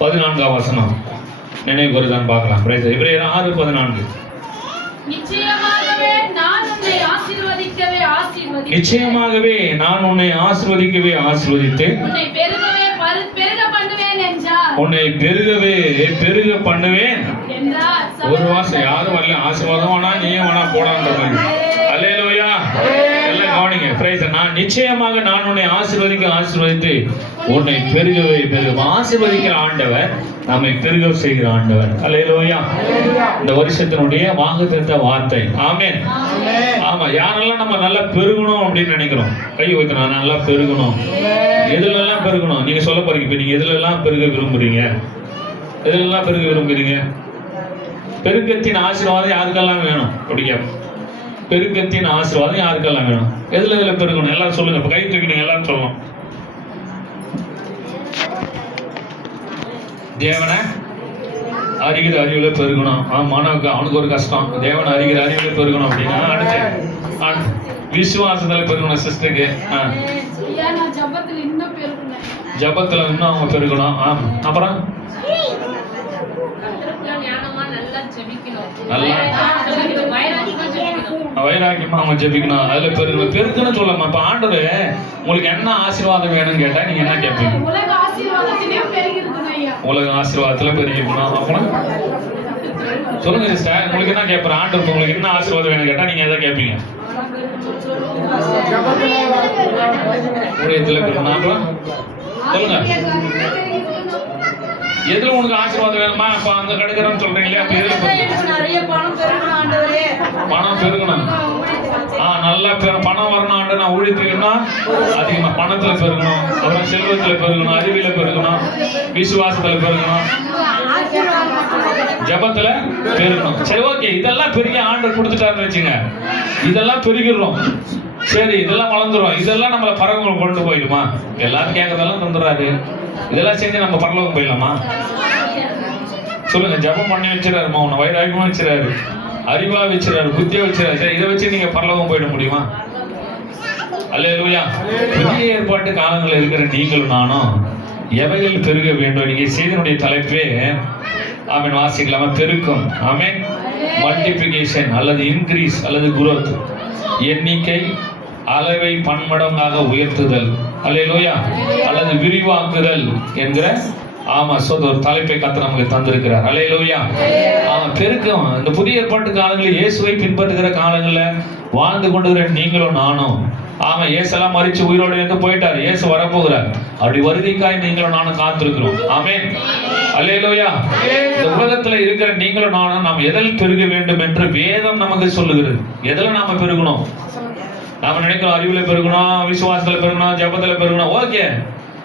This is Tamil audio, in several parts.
14ஆம் வசனம் நினைவு கூறுதான் பார்க்கலாம். எபிரேயர் 6:14. நிச்சயமாகவே நான் உன்னை ஆசீர்வதிக்கவே ஆசீர்வதித்து உன்னை பெருகவே பெருக பண்ணுவேன் என்றார். ஒரு வாசம் யாரும் வரல, ஆசீர்வாதம் வேணா நீயும் வேணா போடான்ற மாதிரி. அல்லேலூயா. எல்லாம் கவனிங்க. நான் நிச்சயமாக நான் உன்னை ஆசீர்வதித்து உன்னை பெருகவே பெருக. ஆசீர்வதிக்கிற ஆண்டவர் நம்மை பெருக செய்கிற ஆண்டவர். அல்லேலூயா. இந்த வருஷத்தினுடைய வாக்குத்தத்த வார்த்தை. ஆமென். ஆமா, யாரெல்லாம் நம்ம நல்லா பெருகணும் அப்படின்னு நினைக்கிறோம் கை வைக்கணும். நான் நல்லா பெருகணும். எதுல எல்லாம் பெருகணும் நீங்க சொல்ல போறீங்க. இப்ப நீங்க எதுல எல்லாம் பெருக விரும்புறீங்க? எதுல எல்லாம் பெருக விரும்புறீங்க? பெருக்கத்தின் ஆசீர்வாதம் யாருக்கெல்லாம் வேணும்? அப்படிங்க, பெருக்கத்தின் ஆசீர்வாதம் யாருக்கெல்லாம் வேணும்? எதுல எதுல பெருகணும்? எல்லாரும் சொல்லுங்க. இப்ப கை தூக்கணும், எல்லாரும் சொல்லணும். தேவனை அறிகிற அறிவுல பெருகணும். மாணவனுக்கு அவனுக்கு ஒரு கஷ்டம். தேவனை அறிகிற அறிவுல பெருகணும் அப்படின்னா அடுத்து விசுவாசத்துல பெருகணும். சிஸ்டருக்கு ஜபத்துல இன்னும் அவங்க பெருகணும். அப்புறம் வைராக்கியமா அவங்க ஜெபிக்கணும். அதுல பெருகணும். பெருக்குன்னு சொல்லமா. இப்ப ஆண்டவர் உங்களுக்கு என்ன ஆசீர்வாதம் வேணும்னு கேட்டா நீங்க என்ன கேட்பீங்க? உலக ஆசீர்வாதத்துல பெருகிக்கணும். அப்புறம் சொல்லுங்க சிஸ்டர், உங்களுக்கு என்ன கேட்பற? ஆண்டவர் உங்களுக்கு என்ன ஆசீர்வாதம் வேணும்னு கேட்டா நீங்க எதை கேட்பீங்க? ஊழியத்துல பெருகணும். அப்புறம் சொல்லுங்க, எதுல உனக்கு ஆசீர்வாதம் வேணுமா? அப்ப அங்க கிடைக்கிறோம்னு சொல்றீங்களே, அப்ப எதுல பணம் பெருகணும்? நல்லா பணம் வரணும். ஆண்டு நான் ஊழியத்துக்குன்னா அதிகமா பணத்துல பெருகணும். அப்புறம் செல்வத்துல பெருகணும், அறிவில பெருகணும், விசுவாசத்துல பெருகணும், ஜபத்துல பெருகணும். சரி, ஓகே. இதெல்லாம் பெரிய ஆண்டவர் கொடுத்துட்டாருன்னு வச்சுங்க. இதெல்லாம் பெருகிடுறோம். சரி, இதெல்லாம் வளர்ந்துரும். இதெல்லாம் நம்மள பரலோகம் கொண்டு போயிடுமா? எல்லாரும் கேட்கறதெல்லாம் தந்துடுறாரு. இதெல்லாம் செஞ்சு நம்ம பரலோகம் போயிடலாமா? சொல்லுங்க. ஜபம் பண்ணி வச்சிடறாருமா, உன்னை வைராக்கியமா வச்சிடறாரு, அறிவா வச்சிடறாரு, புத்தியா வச்சிடறாரு. சரி, இதை வச்சு நீங்க பரலோகம் போயிட முடியுமா? அல்லேலூயா. புதிய ஏற்பாட்டு காலங்களில் இருக்கிற நீங்களும் நானும் எவைகள் பெருக வேண்டும்? நீங்க செய்தனுடைய தலைப்பே ஆமென் வாசிக்கலாமா? பெருக்கம். ஆமென். மல்டிபிளிகேஷன் அல்லது இன்க்ரீஸ் அல்லது குரோத். எண்ணிக்கை அளவை பன்மடங்காக உயர்த்துதல். அல்லேலூயா. அல்லது விரிவாக்குதல் என்கிற ஒரு தலைப்பை கர்த்தர் நமக்கு தந்திருக்கிறார். அல்லேலூயா. பெருக்கம். இந்த புதிய ஏற்பாட்டு காலங்களில் இயேசுவை பின்பற்றுகிற காலங்களில் வாழ்ந்து கொண்டிருக்கிற நீங்களும் நானும் இயேசெல்லாம் மரிச்சு உயிரோடு வந்து போயிட்டாரு. இயேசு வரப்போகிறார். அப்படி வருகைக்காய் நீங்களும் நானும் காத்திருக்கிறோம். ஆமென். அல்லேலூயா. இந்த உலகத்துல இருக்கிற நீங்களும் நானும் நாம் எதில் பெருக வேண்டும் என்று வேதம் நமக்கு சொல்லுகிறது. எதுல நாம பெருகணும்? நாம நினைக்கிறோம் அறிவுல பெருகணும், விசுவாசத்துல பெருகணும், ஜபத்துல பெருகணும். ஓகே,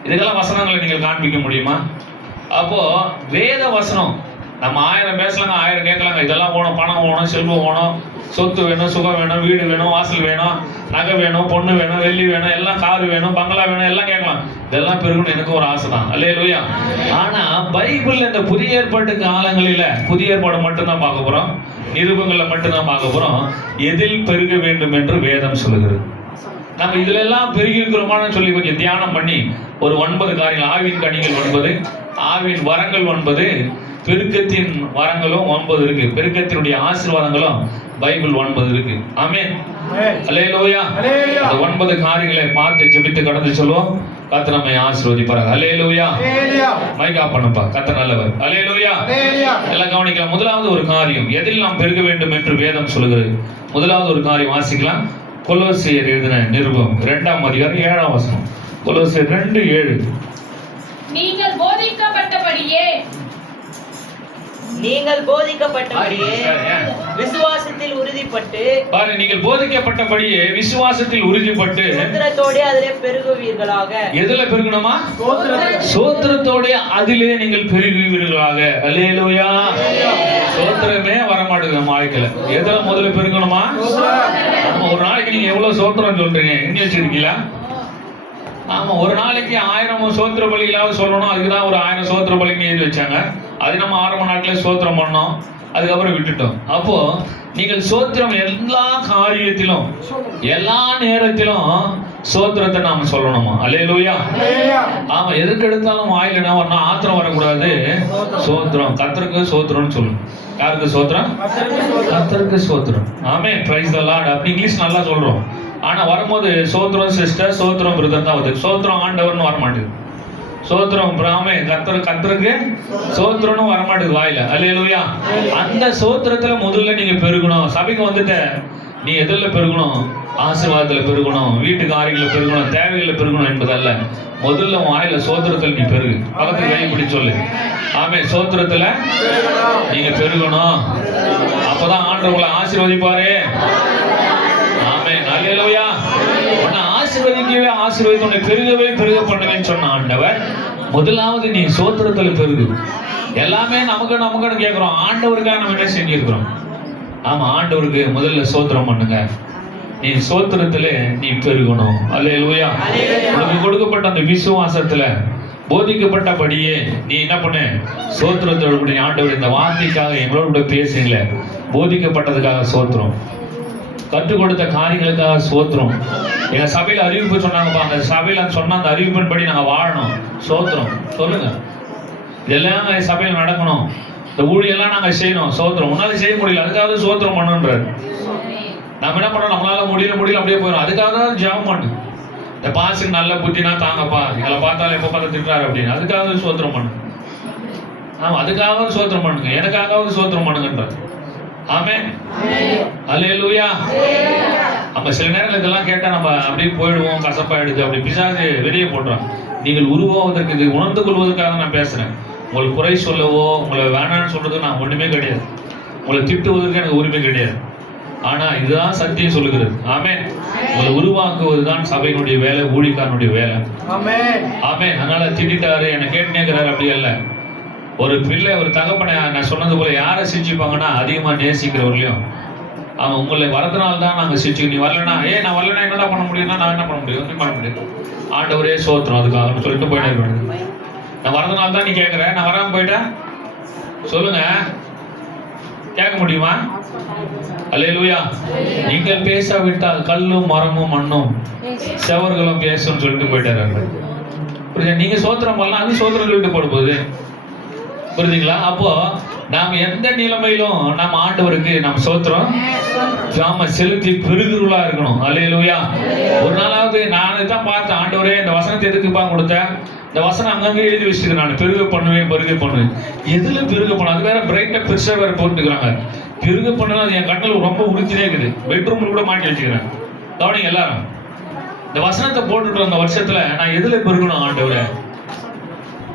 இதுக்கெல்லாம் வசனங்களை நீங்கள் காண்பிக்க முடியுமா? அப்போ வேத வசனம் நம்ம 1000 பேசலாங்க, 1000 கேட்கலாங்க. இதெல்லாம் வேணும், பணம் வேணும், செல்வம் வேணும், சொத்து வேணும், சுகம் வேணும், வீடு வேணும், வாசல் வேணும், நகை வேணும், பொண்ணு வேணும், வெள்ளி வேணும், எல்லாம் காரு வேணும், பங்களா வேணும், எல்லாம் கேட்கலாம். இதெல்லாம் பெருகணும் எனக்கு ஒரு ஆசை தான். அல்லேலூயா. ஆனா பைபிள் இந்த புதிய ஏற்பாட்டு காலங்களில புதிய ஏற்பாடு மட்டும்தான் பார்க்க போறோம், நிருபங்களை மட்டும்தான் பார்க்க போறோம். எதில் பெருக வேண்டும் என்று வேதம் சொல்லுகிறது. நம்ம இதுல எல்லாம் பெருகி இருக்கிறோமான்னு சொல்லி கொஞ்சம் தியானம் பண்ணி ஒரு 9 காரியங்கள். ஆவின் கனிகள் 9, ஆவின் வரங்கள் 9, பெருக்கத்தின் வரங்களும் 9 இருக்கு. பெருக்கத்தினுடைய ஆசீர்வாதங்களும் பைபிள் 9 இருக்கு. ஆமென். அல்லேலூயா. அந்த 9 காரியங்களை பார்த்து ஜெபித்து கடந்து சொல்லுவோம். கர்த்தர் நம்மை ஆசீர்வதிப்பார். அல்லேலூயா. மைக் ஆஃப் பண்ணுப்பா. கர்த்தர் நல்லவர். அல்லேலூயா. எல்லாம் கவனிக்கலாம். முதலாவது ஒரு காரியம் எதில் நாம் பெருக வேண்டும் என்று வேதம் சொல்லுகிறது. முதலாவது ஒரு காரியம் வாசிக்கலாம். கொலோசியர் எழுதின நிருபம் 2ஆம் அதிகாரம் 7ஆம் வசனம். கொலோசியர் 2:7. நீங்கள் போதிக்கப்பட்டபடியே விசுவாசத்தில் உறுதிப்பட்டு பாருங்க, நீங்கள் போதிக்கப்பட்டபடியே விசுவாசத்தில் உறுதிப்பட்டு சோத்திரத்தோடே அதிலே பெருகுவீர்களாக. எதுல பெருகணுமா? சோத்திரத்தோடே அதிலே நீங்கள் பெருகுவீர்களாக. அல்லேலூயா. சோத்திரமே வரமாட்டேங்குது நம்ம வாழ்க்கையில. எதுல முதல்ல பெருகணுமா? ஒரு நாளைக்கு நீங்க எவ்வளவு சோத்திரம் சொல்றீங்க? எங்க வச்சிருக்கீங்களா? ஒரு நாளைக்கு 1000 சோத்திர பலிகளாவது சொல்லணும். அதுக்குதான் ஒரு 1000 சோத்திர பலிக்கு எழுதி வச்சாங்க. அது நம்ம ஆரம்ப நாட்களே சோத்திரம் பண்ணோம், அதுக்கப்புறம் விட்டுட்டோம். அப்போ நீங்கள் சோத்திரம் எல்லா காரியத்திலும் எல்லா நேரத்திலும் சோத்திரத்தை நாம சொல்லணுமா? அல்லேலூயா. ஆமா, எதுக்கு எடுத்தாலும் வாயில என்ன வரணும்? ஆத்திரம் வரக்கூடாது. சோத்திரம், கர்த்தருக்கு சோத்திரம்னு சொல்லணும். யாருக்கு சோத்திரம்? கர்த்தருக்கு சோத்திரம். ஆமே, பிரைஸ் தி லார்ட். அப்படி இங்கிலீஷ் நல்லா சொல்றோம். ஆனா வரும்போது சோத்திரம் சிஸ்டர், சோத்திரம் பிரதர் தான் வருது. சோத்திரம் ஆண்டவர்னு வர மாட்டேங்குது. சோத்திரம் பிராமே கர்த்தருக்கு சோத்திரம்னு வரமாட்டேங்குது வாயில. அல்லேலூயா. அந்த சோத்திரத்துல முதல்ல நீங்க பெருகணும். சபைக்கு வந்துட்ட நீ எதில பெருகணும்? ஆசீர்வாதத்துல பெருகணும், வீட்டு காரியங்களை பெருகணும், தேவைகளை பெருகணும் என்பதல்ல. முதல்ல வாயில சோத்திரத்தில் நீ பெருகு. பக்கத்து கை பிடி சொல்லு. ஆமே, சோத்திரத்துல நீங்க பெருகணும். அப்பதான் ஆண்டவர் உங்களை ஆசீர்வதிப்பாரு. ஆமே, அல்லேலூயா. உன்னை ஆசீர்வதித்து உன்னை பெருகவே பெருக பண்ணுவேன்னு சொன்ன ஆண்டவர், முதலாவது நீ சோத்திரத்துல பெருகு. எல்லாமே நமக்குன்னு கேட்கிறோம். ஆண்டவருக்காக நம்ம என்ன செஞ்சிருக்கிறோம்? ஆமா, ஆண்டவருக்கு முதல்ல சோத்திரம் பண்ணுங்க. நீ சோத்திரத்துல நீ பெருகணும். அல்லேலூயா. உனக்கு கொடுக்கப்பட்ட அந்த விசுவாசத்துல போதிக்கப்பட்டபடியே நீ என்ன பண்ணு? சோத்திரத்தோடு ஆண்டவர் இந்த வார்த்தைக்காக எங்களோட கூட பேசுங்கள, போதிக்கப்பட்டதுக்காக சோத்திரம், கற்றுக் கொடுத்த காரியங்களுக்காக சோத்திரம். எங்க சபையில அறிவிப்பு சொன்னாங்கப்பா, அந்த சபையில சொன்ன அந்த அறிவிப்பின் படி நாங்க வாழணும். சோத்திரம் சொல்லுங்க. இதெல்லாம் சபையில் நடக்கணும். இந்த ஊழியெல்லாம் நாங்க செய்யணும். சோத்திரம். உன்னால செய்ய முடியல, அதுக்காக சோத்திரம் பண்ணுன்றார். நம்ம என்ன பண்றோம்? நம்மளால முடியல அப்படியே போயிடும். அதுக்காக ஜெபம் பண்ணு. இந்த பாசுக்கு நல்ல புத்தினா தாங்கப்பா, எங்களை பார்த்தாலும் எப்ப பார்த்தா திட்டுறாரு அப்படின்னு, அதுக்காக சோத்திரம் பண்ணு. ஆமா, அதுக்காக சோத்திரம் பண்ணுங்க. எனக்காக சோத்திரம் பண்ணுங்கன்றார். ஆமே, அல்லேலூயா. நம்ம சில நேரங்கள் இதெல்லாம் கேட்டா நம்ம அப்படியே போயிடுவோம், கசப்பாயிடுது, அப்படி பிசாசு வெளியே போடுறோம். நீங்கள் உருவாவதற்கு, இது உணர்ந்து கொள்வதற்காக நான் பேசுறேன். உங்களுக்கு குறை சொல்லவோ உங்களை வேணான்னு சொல்றதுக்கு நான் ஒண்ணுமே கிடையாது. உங்களை திட்டுவதற்கு எனக்கு உரிமை கிடையாது. ஆனா இதுதான் சத்தியம் சொல்லுகிறது. ஆமே, உங்களை உருவாக்குவதுதான் சபையினுடைய வேலை, ஊழியக்காரனுடைய வேலை. ஆமே. அதனால திட்டாரு, என்னை கேட்டு கேட்கிறாரு, அப்படி அல்ல. ஒரு பிள்ளை, ஒரு தகப்பனை நான் சொன்னது போல யாரை சிரிச்சுப்பாங்கன்னா அதிகமா நேசிக்கிறவர்களையும். அவன் உங்களை வரதுனால தான் நாங்க சிரிச்சு, நீ வரலனா நான் வரலனா என்னடா பண்ண முடியும்னா நான் என்ன பண்ண முடியும்? ஒன்றும் பண்ண முடியாது. ஆண்டவரே சோத்திரம் அதுக்காக சொல்லிட்டு போயிட்டே இருக்க. நான் வரதுனால தான் நீ கேட்குற, நான் வராமல் போயிட்டேன் சொல்லுங்க, கேட்க முடியுமா? அல்லேலூயா. நீங்கள் பேசாவிட்டால் கல்லும் மரமும் மண்ணும் செவர்களும் பேசும் சொல்லிட்டு போயிட்டாரு. புரியுதா? நீங்க சோத்திரம் பண்ணலாம், அது சோத்திரம் சொல்லிட்டு போட போகுது. புரியுதுங்களா? அப்போ நாம் எந்த நிலைமையிலும் நம்ம ஆண்டவருக்கு நம்ம சோத்திரம் நாம செலுத்தி பெருகுருளா இருக்கணும். அல்லேலூயா. ஒரு நாளாவது நான் தான் பார்த்தேன், ஆண்டவரே இந்த வசனத்தை எதுக்குப்பா கொடுத்தேன்? இந்த வசனம் அங்கங்கே எழுதி வச்சுட்டு நான் பெருக பண்ணுவேன். எதுல பெருக பண்ணும்? அது வேற பிரைட்டா பெருசா வேற போட்டுக்கிறாங்க. பெருக பண்ணா அது என் கண்ணில் ரொம்ப உறுத்தினே இருக்குது. பெட்ரூம்ல கூட மாட்டி வச்சுக்கிறேன். கவனிங்க எல்லாரும். இந்த வசனத்தை போட்டுட்டு அந்த வருஷத்துல நான் எதுல பெருகணும் ஆண்டவரே?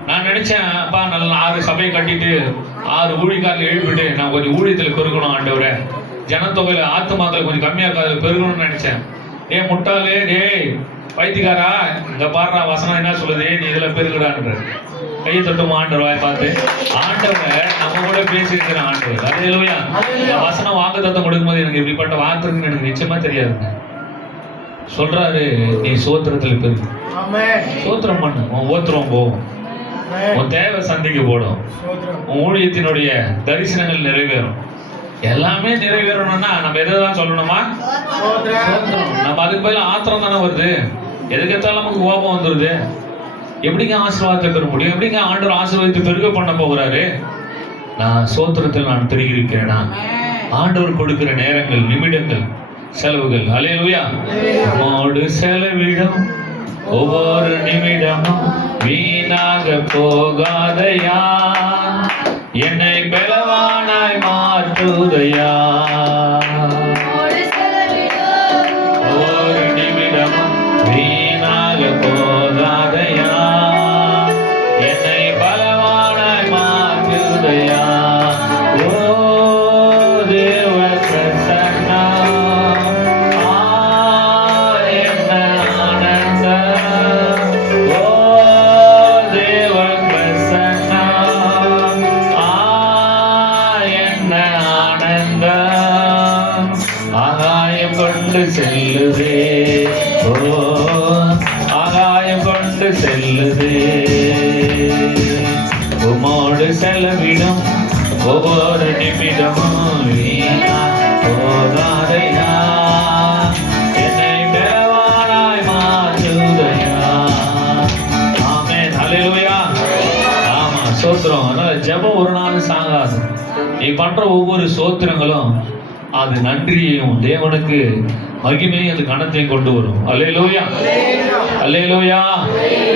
நான் நினைச்சேன், அப்பா நல்ல 6 சபையை கட்டிட்டு 6 ஊழியக்காரில் எழுப்பிட்டு நான் கொஞ்சம் ஊழியத்தில் பெருகணும் ஆண்டவரே. ஜனத்தொகையில ஆத்துமாக்கள் கொஞ்சம் கம்மியா இருக்காது, பெருகணும்னு நினைச்சேன். முட்டாளே, பைத்தியக்காரா, இங்க பாடுறா வசனம் என்ன சொல்லுது, நீ இதுல பெருகுடான்ற. கையை தொட்டும் ஆண்டவர் பார்த்து, ஆண்டவர் நம்ம கூட பேசியிருக்கிற ஆண்டவர். அல்லேலூயா. இந்த வசனம் வாக்குத்தத்தம் கொடுக்கும்போது எனக்கு இப்படிப்பட்ட வார்த்தை இருக்குன்னு எனக்கு நிச்சயமா தெரியாதுங்க. சொல்றாரு, நீ சோத்திரத்துல பெருகு. சோத்திரம் பண்ணு, உன் ஓத்திரம் போகும், உன் தேவை சந்திக்க போடும், உன் ஊழியத்தினுடைய தரிசனங்கள் நிறைவேறும். எல்லாமே நிறைவேறணும்னா நம்ம எதைதான் சொல்லணுமா? நம்ம அதுக்கு பதில ஆத்திரம் தானே வருது. எதுக்கெத்தாலும் நமக்கு கோபம் வந்துருது. எப்படிங்க ஆசீர்வாதத்தை பெற முடியும்? எப்படிங்க ஆண்டவர் ஆசீர்வாதத்தை பெருக பண்ண போகிறாரு? நான் சோத்திரத்தில் நான் பெருகிருக்கிறேனா? ஆண்டவர் கொடுக்கிற நேரங்கள், நிமிடங்கள், செலவுகள். அல்லேலூயா. உம்மோடு செலவிடும் ஒவ்வொரு நிமிடமும் வீணாக போகாதையா, என்னை பலவானாய் மாற்றுதையா. ஒவ்வொரு நிமிடமும் வீணாக போகாதையா, என்னை பலவானாய் மாற்றுதையா. ஓ தேவ பிரசன்னா, என்ன ஆனந்தம். ஓ தேவ பிரசன்னா, என்ன ஆனந்தம். ஆகாயம் கொண்டு செல்லுதே, ஓ ஆகாயம் கொண்டு செல்லுதே. உமோடு செலவிடும் ஒவ்வொரு நிமிடமும் வீணா போகாதையா, என்னை பலவானாய் சோத்திரம். அதனால ஜெபம் ஒரு நாள் சாகாது. நீ பண்ற ஒவ்வொரு சோத்திரங்களும் அது நன்றியையும் தேவனுக்கு மகிமையும் அது கனத்தையும் கொண்டு வரும். அல்லேலூயா, அல்லேலூயா.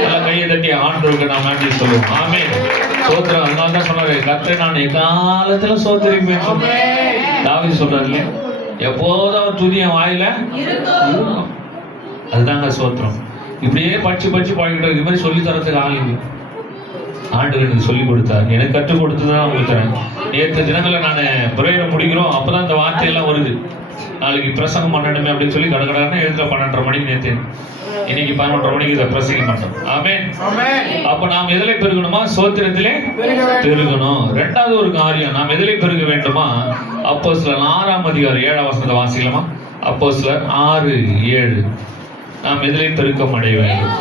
நல்ல கையை தட்டி ஆண்டவருக்கு நாம் நன்றி சொல்லுவோம். ஆமென். சோத்திரம். அதனால தான் சொன்னாரு, கர்த்தரை நான் எக்காலத்துல சோத்திரிப்பேன். தாவீது சொல்றாரு இல்லையா, எப்போதும் அவர் துதி என் வாயில இருக்கும். அதுதாங்க சோத்திரம். இப்படியே படிச்சு பழகிட்டு இது மாதிரி சொல்லி தரத்துக்கு ஆள் இல்லை. ஆண்டவர் எனக்கு சொல்லி கொடுத்தார், எனக்கு கற்றுக் கொடுத்து தான் உங்களுக்கு தரேன். நேற்று தினங்களில் நான் பிரேயரை முடிக்கிறோம், அப்பதான் இந்த வார்த்தையெல்லாம் வருது. நாளைக்கு பிரசங்கம் பண்ணணுமே அப்படின்னு சொல்லி கடற்கடான்னு எழுதுற 12:30 மணிக்கு நேற்று, இன்னைக்கு 11:30 மணிக்கு இதை பிரசங்கம் பண்றோம். ஆமென். அப்ப நாம் எதிலே பெருகணுமா? சோத்திரத்திலே பெருகணும். ரெண்டாவது ஒரு காரியம், நாம் எதிலே பெருக வேண்டுமா? அப்போஸ்தலர் 6ஆம் அதிகாரம் 7ஆம் வசனத்தை வாசிக்கலாமா? அப்போஸ்தலர் 6:7. நாம் எதிலே பெருக்கம் அடைய வேண்டும்?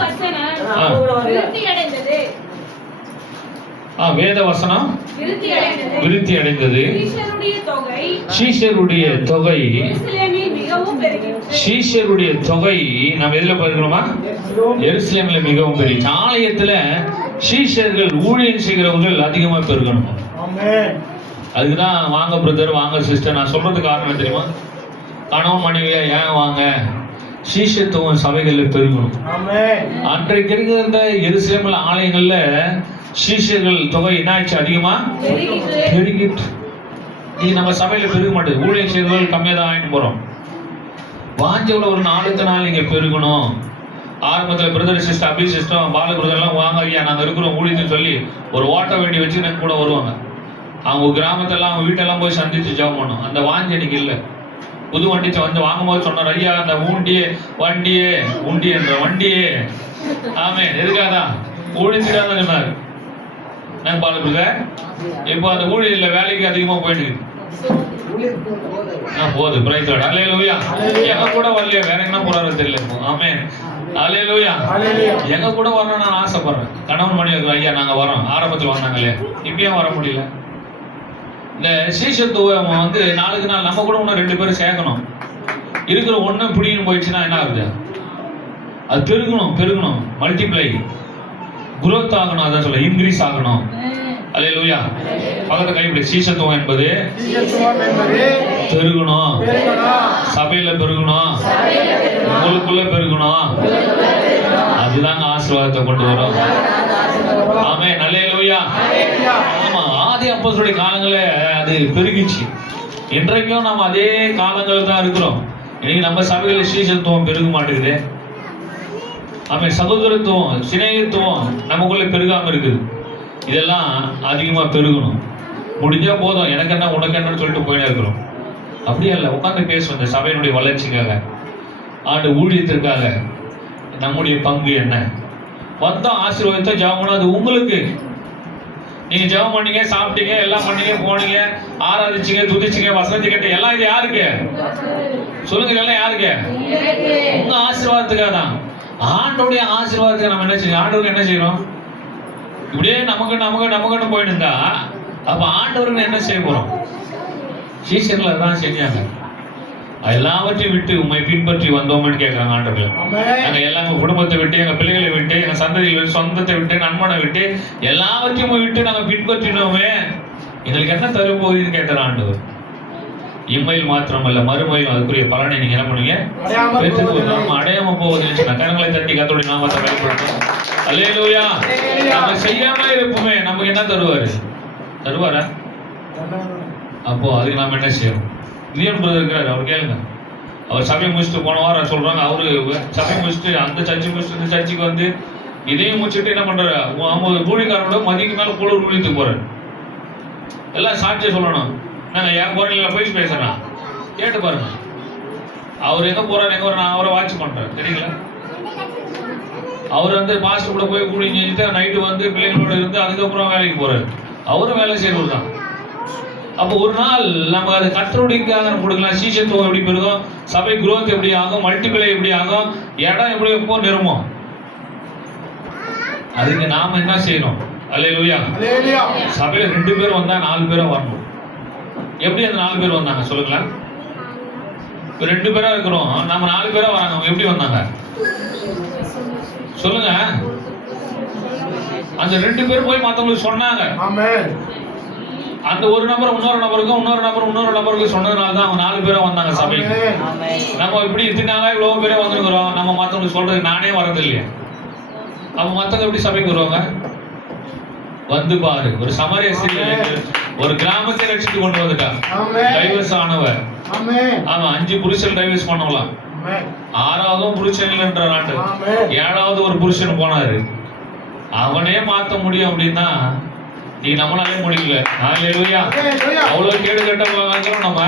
வேத வசனம் விருத்தி அடைந்தது. சீஷருடைய தொகை நாம் எதுல பெருகணுமா? எருசலேமில் மிகவும் பெரிய. ஆலயத்துல சீஷர்கள் ஊழியம் செய்கிறவர்கள் அதிகமா பெருகணும். அதுக்குதான் வாங்க பிரதர், வாங்க சிஸ்டர் நான் சொல்றது காரணம் தெரியுமா? கணவன் மனைவியா ஏன் வாங்க? சீஷத்துவம் சபைகளில் பெருகணும். அன்றைக்கு இருக்கிற எருசலேமில் ஆலயங்கள்ல சீஷர்கள் தொகை என்னாச்சு? அதிகமா பெருகிட்டு. இது நம்ம சபையில பெருக மாட்டேது. ஊழியம் செய்தவர்கள் கம்மியாக தான் ஆகிட்டு போறோம். வாஞ்சவுல ஒரு நாளுக்கு நாள் இங்க பெருகணும். ஆரம்பத்தில் பிரதர் சிஸ்டர், அபி சிஸ்டம், பால பிரதர்லாம் வாங்க ஐயா நாங்கள் இருக்கிறோம் ஊழியத்துன்னு சொல்லி ஒரு ஓட்ட வேண்டி வச்சு எனக்கு கூட வருவாங்க. அவங்க கிராமத்தெல்லாம் அவங்க வீட்டெல்லாம் போய் சந்திச்சு ஜெபம் பண்ணும். அந்த வாஞ்சி எனக்கு இல்லை. புது வண்டி வந்து வாங்கும்போது சொன்னார், ஐயா அந்த வண்டியே ஆமே எதுக்காதான் ஊழியத்துக்காக தான் சொன்னார். நாங்கள் பால பிரதர் இப்போ அந்த ஊழியர்ல வேலைக்கு அதிகமாக போயிட்டு போகுது. Praise Lord. அல்லேலூயா. எங்க கூட வரலையா? வேற என்ன போறாரு தெரியல. ஆமென். அல்லேலூயா. எங்க கூட வரணும் நான் ஆசைப்படுறேன். கணவன் மணி ஐயா நாங்க வரோம். ஆரம்பத்தில் வந்தாங்களே, இப்பயும் வர முடியல. இந்த சீஷத்துவம் வந்து நாளுக்கு நாள் நம்ம கூட இன்னும் 2 பேரும் சேர்க்கணும். இருக்கிற ஒன்றும் பிடின்னு போயிடுச்சுன்னா என்ன ஆகுது? அது பெருகணும் மல்டிப்ளை குரோத் ஆகணும். அதான் சொல்ல இன்க்ரீஸ் ஆகணும். அல்லேலூயா. பக்கத்து கைப்பிடி. சீஷத்துவம் என்பது பெருகணும். சபையில பெருகணும், உங்களுக்குள்ள பெருகணும். அதுதாங்க ஆசீர்வாதத்தை கொண்டு வரும். ஆமென். அல்லேலூயா. ஆமா, ஆதி அப்போஸ்தலருடைய காலங்களே அது பெருகிச்சு. இன்றைக்கும் நம்ம அதே காலங்களில் தான் இருக்கிறோம். இன்னைக்கு நம்ம சபையில சீஷத்துவம் பெருக மாட்டேங்குது. ஆமென். சகோதரத்துவம், சிநேகத்துவம் நமக்குள்ள பெருகாம இருக்குது. இதெல்லாம் அதிகமா பெருகணும். முடிஞ்சா போதும், எனக்கு என்ன உனக்கு என்னன்னு சொல்லிட்டு போயிட்டே இருக்கிறோம். அப்படியே இல்லை, உட்காந்து பேசுவோம். இந்த சபையினுடைய வளர்ச்சிக்காக, ஆண்டு ஊழியத்திற்காக நம்முடைய பங்கு என்ன? வந்தோம், ஆசீர்வாதத்தை ஜெபம் பண்ண, அது உங்களுக்கு. நீங்க ஜெபம் பண்ணீங்க, சாப்பிட்டீங்க, எல்லாம் பண்ணீங்க, போனீங்க, ஆராதிச்சீங்க, துதிச்சீங்க, வசனத்தை கேட்ட எல்லாம் இது யாருக்கு? சொல்லுங்க, எல்லாம் யாருக்கு? உங்க ஆசீர்வாதத்துக்காக தான். ஆண்டோடைய ஆசீர்வாதத்துக்கு நம்ம என்ன செய்யணும்? ஆண்டவருக்கு என்ன செய்யணும்? இப்படியே நமக்குன்னு போயிட்டு இருந்தா அப்ப ஆண்டவருக்கு என்ன செய்ய போறோம்? சீசன்ல தான் செஞ்சாங்க. எல்லாவற்றையும் விட்டு உண்மை பின்பற்றி வந்தோம்னு கேட்கறாங்க ஆண்டவர்கள். நாங்க எல்லாமே குடும்பத்தை விட்டு, எங்க பிள்ளைகளை விட்டு, எங்க சந்ததிகளை விட்டு, சொந்தத்தை விட்டு, நண்பனை விட்டு, எல்லாவற்றையும் விட்டு நாங்க பின்பற்றினோமே, எங்களுக்கு என்ன தரும் போகுதுன்னு கேட்டார் ஆண்டவர். இம்மையில் மாத்திரமல்ல மறுமையில் அதுக்குரிய பலனை நீங்க என்ன பண்ணுவீங்க? அடையாம போவதுன்னு சொன்ன கரங்களை தட்டி கர்த்தருடைய நாமத்தை பயன்படுத்தும். அல்லேலூயா. நம்ம செய்யாம இருப்போமே, நமக்கு என்ன தருவாரா? அப்போ அதுக்கு நாம என்ன செய்யணும்? வில்லியம் பிரதர் இருக்கிறார், அவர் கேளுங்க. அவர் சபை முடிச்சுட்டு போன வாரம் சொல்றாங்க, அவரு சபை முடிச்சுட்டு அந்த சர்ச்சை முடிச்சுட்டு இந்த சர்ச்சைக்கு வந்து இதையும் முடிச்சுட்டு என்ன பண்றாரு? அவங்க ஊழியக்காரோட மதிக்கு மேல குளிர் ஊழியத்துக்கு போறாரு. எல்லாம் சாட்சியை சொல்லணும். நாங்க என் போறீங்களா போய் பேசுறேன், கேட்டு பாருங்க. அவர் எங்க போறாரு, நான் அவரை வாட்ச் பண்றேன், தெரியுங்களா? அவர் வந்து பாஸ்டர் கூட போய் கூடி செஞ்சுட்டு நைட்டு வந்து பிள்ளைங்களோட இருந்து அதுக்கப்புறம் வேலைக்கு போறாரு. அவரும் வேலை செய்யறது தான். அப்போ ஒரு நாள் நம்ம அது கர்த்தருடையக்காக நம்ம கொடுக்கலாம். சீஷத்துவம் எப்படி பெருகும், சபை குரோத் எப்படி ஆகும், மல்டிபிளை எப்படி ஆகும், இடம் எப்படி எப்போ நிறுமம். அதுக்கு நாம என்ன செய்யணும்? அல்லேலூயா. சபையில 2 பேர் வந்தா 4 பேரா வரணும். எப்படி அந்த 4 பேர் வந்தாங்க சொல்லுங்களா? 2 பேரா இருக்கிறோம், நம்ம 4 பேரா வராங்க. அவங்க எப்படி வந்தாங்க சொல்லுங்க? அந்த 2 பேர் போய் மத்தவங்களுக்கு சொன்னாங்க. ஆமென். அந்த ஒரு நபர் இன்னொரு நபருக்கு சொன்னதுனால தான் அவங்க 4 பேரும் வந்தாங்க சபைக்கு. ஆமென். நம்ம இப்படி இத்தனால இவ்வளவு பேரே வந்துருக்கிறோம், நம்ம மத்தவங்களுக்கு சொல்றது நானே வரது இல்லையா? அப்ப மத்தவங்க எப்படி சபைக்கு வருவாங்க? வந்து பாரு, ஒரு சமாரிய ஸ்திரீ ஒரு கிராமத்தை ரட்சித்து கொண்டு வந்துட்டா. டைவர்ஸ் ஆனவர். ஆமா, 5 புருஷன் டைவர்ஸ் பண்ணலாம். 6ஆவதும் புருஷன் இல்லைன்ற ஆண்டு 7ஆவது ஒரு புருஷன் போனாரு. அவனே மாத்த முடியும் அப்படின்னா நீ நம்மளாலே முடியல. ஹalleluya. அவ்வளவு கேடு கெட்டவங்க நம்ம,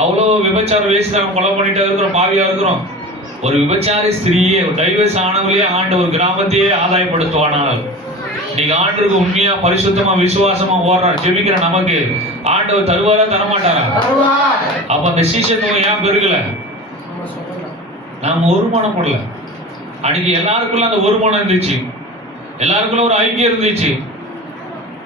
அவ்வளவு விபச்சார வேசி நம்ம கொலை பண்ணிட்டே இருக்கிறோம், பாவியா இருக்கிறோம். ஒரு விபச்சாரி ஸ்திரீயே, ஒரு டைவர்ஸ் ஆனவளையே ஆண்டவர் கிராமத்தையே ஆதாயப்படுத்துவானால், நீங்க ஆண்டவருக்கு உண்மையா பரிசுத்தமா விசுவாசமா ஓடுறார் ஜெபிக்கிற நமக்கு ஆண்டவர் தருவாரா தரமாட்டாரா? அப்ப அந்த சீஷத்துவம் ஏன் பெருகல? நாம ஒருமானம் பண்ணல. அன்னைக்கு எல்லாருக்குள்ள அந்த ஒருமானம் இருந்துச்சு, எல்லாருக்குள்ள ஒரு ஐக்கியம் இருந்துச்சு.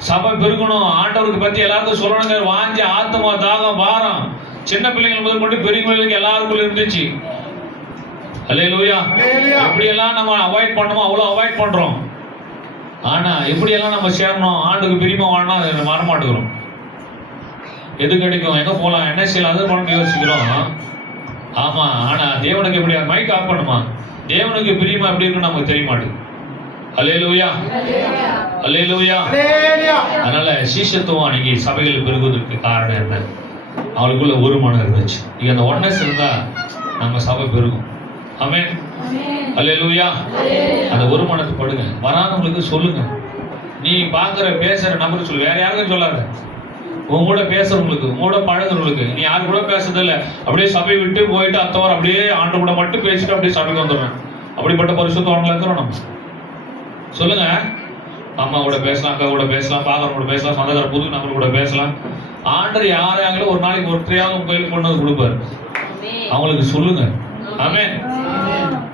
சபை பெருகணும், ஆண்டவருக்கு பத்தி எல்லாருக்கும் சொல்லணுங்க, வாஞ்சி ஆத்மா தாகம் பாரம், சின்ன பிள்ளைகள் முதல் கொண்டு பெரியவங்களுக்கு எல்லாருக்குள்ள இருந்துச்சு. அல்லேலூயா. எப்படி எல்லாம் நம்ம அவாய்ட் பண்ணணுமோ அவ்வளவு அவாய்ட் பண்றோம். ஆனா எப்படி எல்லாம் நம்ம சேரணும், ஆண்டுக்கு பிரியமா வாழணும், அதை வரமாட்டுக்கிறோம். எது கிடைக்கும், எங்க போலாம், என்ன செய்யலாம், அதை பண்ணி யோசிக்கிறோம். ஆமா, ஆனா தேவனுக்கு எப்படி மைக் ஆஃப் பண்ணுமா, தேவனுக்கு பிரியமா எப்படி இருக்குன்னு நமக்கு தெரிய மாட்டேங்குது. அல்லேலூயா, அல்லேலூயா. அதனால சீஷத்துவம் அன்னைக்கு சபைகள் பெருகுவதற்கு காரணம் என்ன? அவளுக்குள்ள ஒரு மனம் இருந்துச்சு. இங்க அந்த ஒன்னஸ் இருந்தா நம்ம சபை பெருகும். ஆமென். அல்லேலூயா. அந்த ஒரு மனத்தை படுங்க. வராதவங்களுக்கு சொல்லுங்க. நீ பாக்குற பேசுற நபர் சொல்லு, வேற யாருக்கும் சொல்லாத. உங்க கூட பேசுறவங்களுக்கு, உங்க கூட பழகுறவங்களுக்கு, நீ யாரு கூட பேசுறது இல்ல, அப்படியே சபை விட்டு போயிட்டு அத்தவாரம் அப்படியே ஆண்டு கூட மட்டும் பேசிட்டு அப்படியே சபைக்கு வந்துடுறேன். அப்படிப்பட்ட பரிசுத்தவான்களா இருக்கிறோம் நம்ம. சொல்லுங்க. அம்மா கூட பேசலாம், அக்கா கூட பேசலாம், பாக்குறவங்க கூட பேசலாம், சொந்தக்கார புது நபர் கூட பேசலாம். ஆண்டர் யாரையாங்களும் ஒரு நாளைக்கு ஒருத்தரையாவது கோயிலுக்கு கொண்டு வந்து கொடுப்பாரு. அவங்களுக்கு சொல்லுங்க. ஆமென்.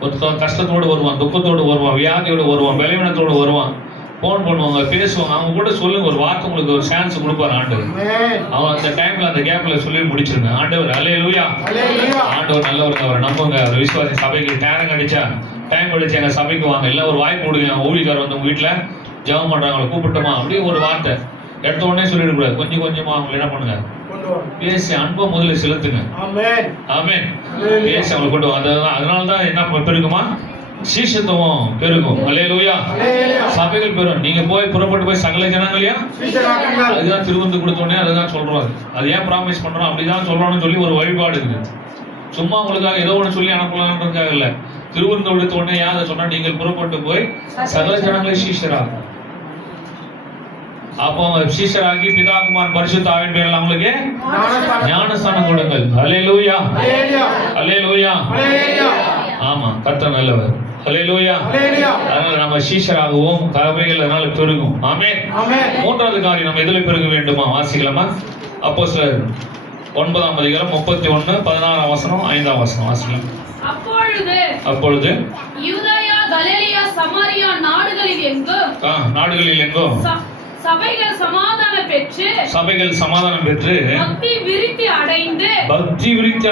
ஒருத்தன் கஷ்டத்தோடு வருவான், துக்கத்தோடு வருவான், வியாதியோடு வருவான், பலவீனத்தோடு வருவான், போன் பண்ணுவாங்க, பேசுவாங்க. அவங்க கூட சொல்லுங்க, ஒரு வார்த்தை உங்களுக்கு ஒரு சான்ஸ் கொடுப்பாரு ஆண்டவர். அவன் அந்த டைம்ல அந்த கேப்ல சொல்லி முடிச்சிருங்க. ஆண்டவர் அல்லேலூயா. ஆண்டவர் நல்லவர், அவரை நம்புங்க, அவர் விசுவாசி. சபைக்கு டைம் கிடைச்சா டைம் கிடைச்சு எங்க சபைக்கு வாங்க, இல்லை ஒரு வாய்ப்பு கொடுங்க. ஊழியக்காரர் வந்து உங்க வீட்டுல ஜெபம் பண்றாங்க, அவங்களை கூப்பிட்டோமா அப்படியே ஒரு வார்த்தை எடுத்த உடனே சொல்லிடக்கூடாது. கொஞ்சம் கொஞ்சமா அவங்க என்ன பண்ணுங்க, பேசி அன்பை முதல்ல செலுத்துங்க. ஆமென். பேசி அவங்களை கொண்டு அதனாலதான் என்ன பெருகுமா, சீஷத்துவம் பெருகும். அல்லேலூயா. சபைகள் பெரும். நீங்க போய் புறப்பட்டு போய் சகல ஜனங்களையும் அதுதான் திருவந்து கொடுத்தோடனே அதுதான் சொல்றோம். அது ஏன் ப்ராமிஸ் பண்றோம், அப்படிதான் சொல்றோம்னு சொல்லி ஒரு வழிபாடு இருக்கு. சும்மா உங்களுக்காக ஏதோ ஒன்று சொல்லி அனுப்பலான்றதுக்காக இல்ல. திருவந்து கொடுத்த உடனே ஏன் அதை சொன்னா, நீங்கள் புறப்பட்டு போய் சகல ஜனங்களை சீஷராகும். அப்போ சீஷராகி பிதாகுமார் பரிசுத்த ஆவியின் பேரில் அவங்களுக்கு ஞானஸ்தானம் கொடுங்கள். அல்லேலூயா, அல்லேலூயா. ஆமா, கர்த்தர் நல்லவர். அல்லேலூயா. அதனால நம்ம சீஷராகவும் கவைகள் அதனால பெருகும். ஆமென். மூன்றாவது காரியம் நம்ம எதில் பெருக வேண்டுமா, வாசிக்கலாமா? அப்போஸ்தலர் 9ஆம் அதிகாரம் 31 16ஆம் வசனம் 5ஆம் வசனம் வாசிக்கலாம். அப்பொழுது யூதேயா, கலிலேயா, சமாரியா நாடுகளில் எங்கும் சபைகள் சமாதானம் பெற்று பக்தி விருத்தி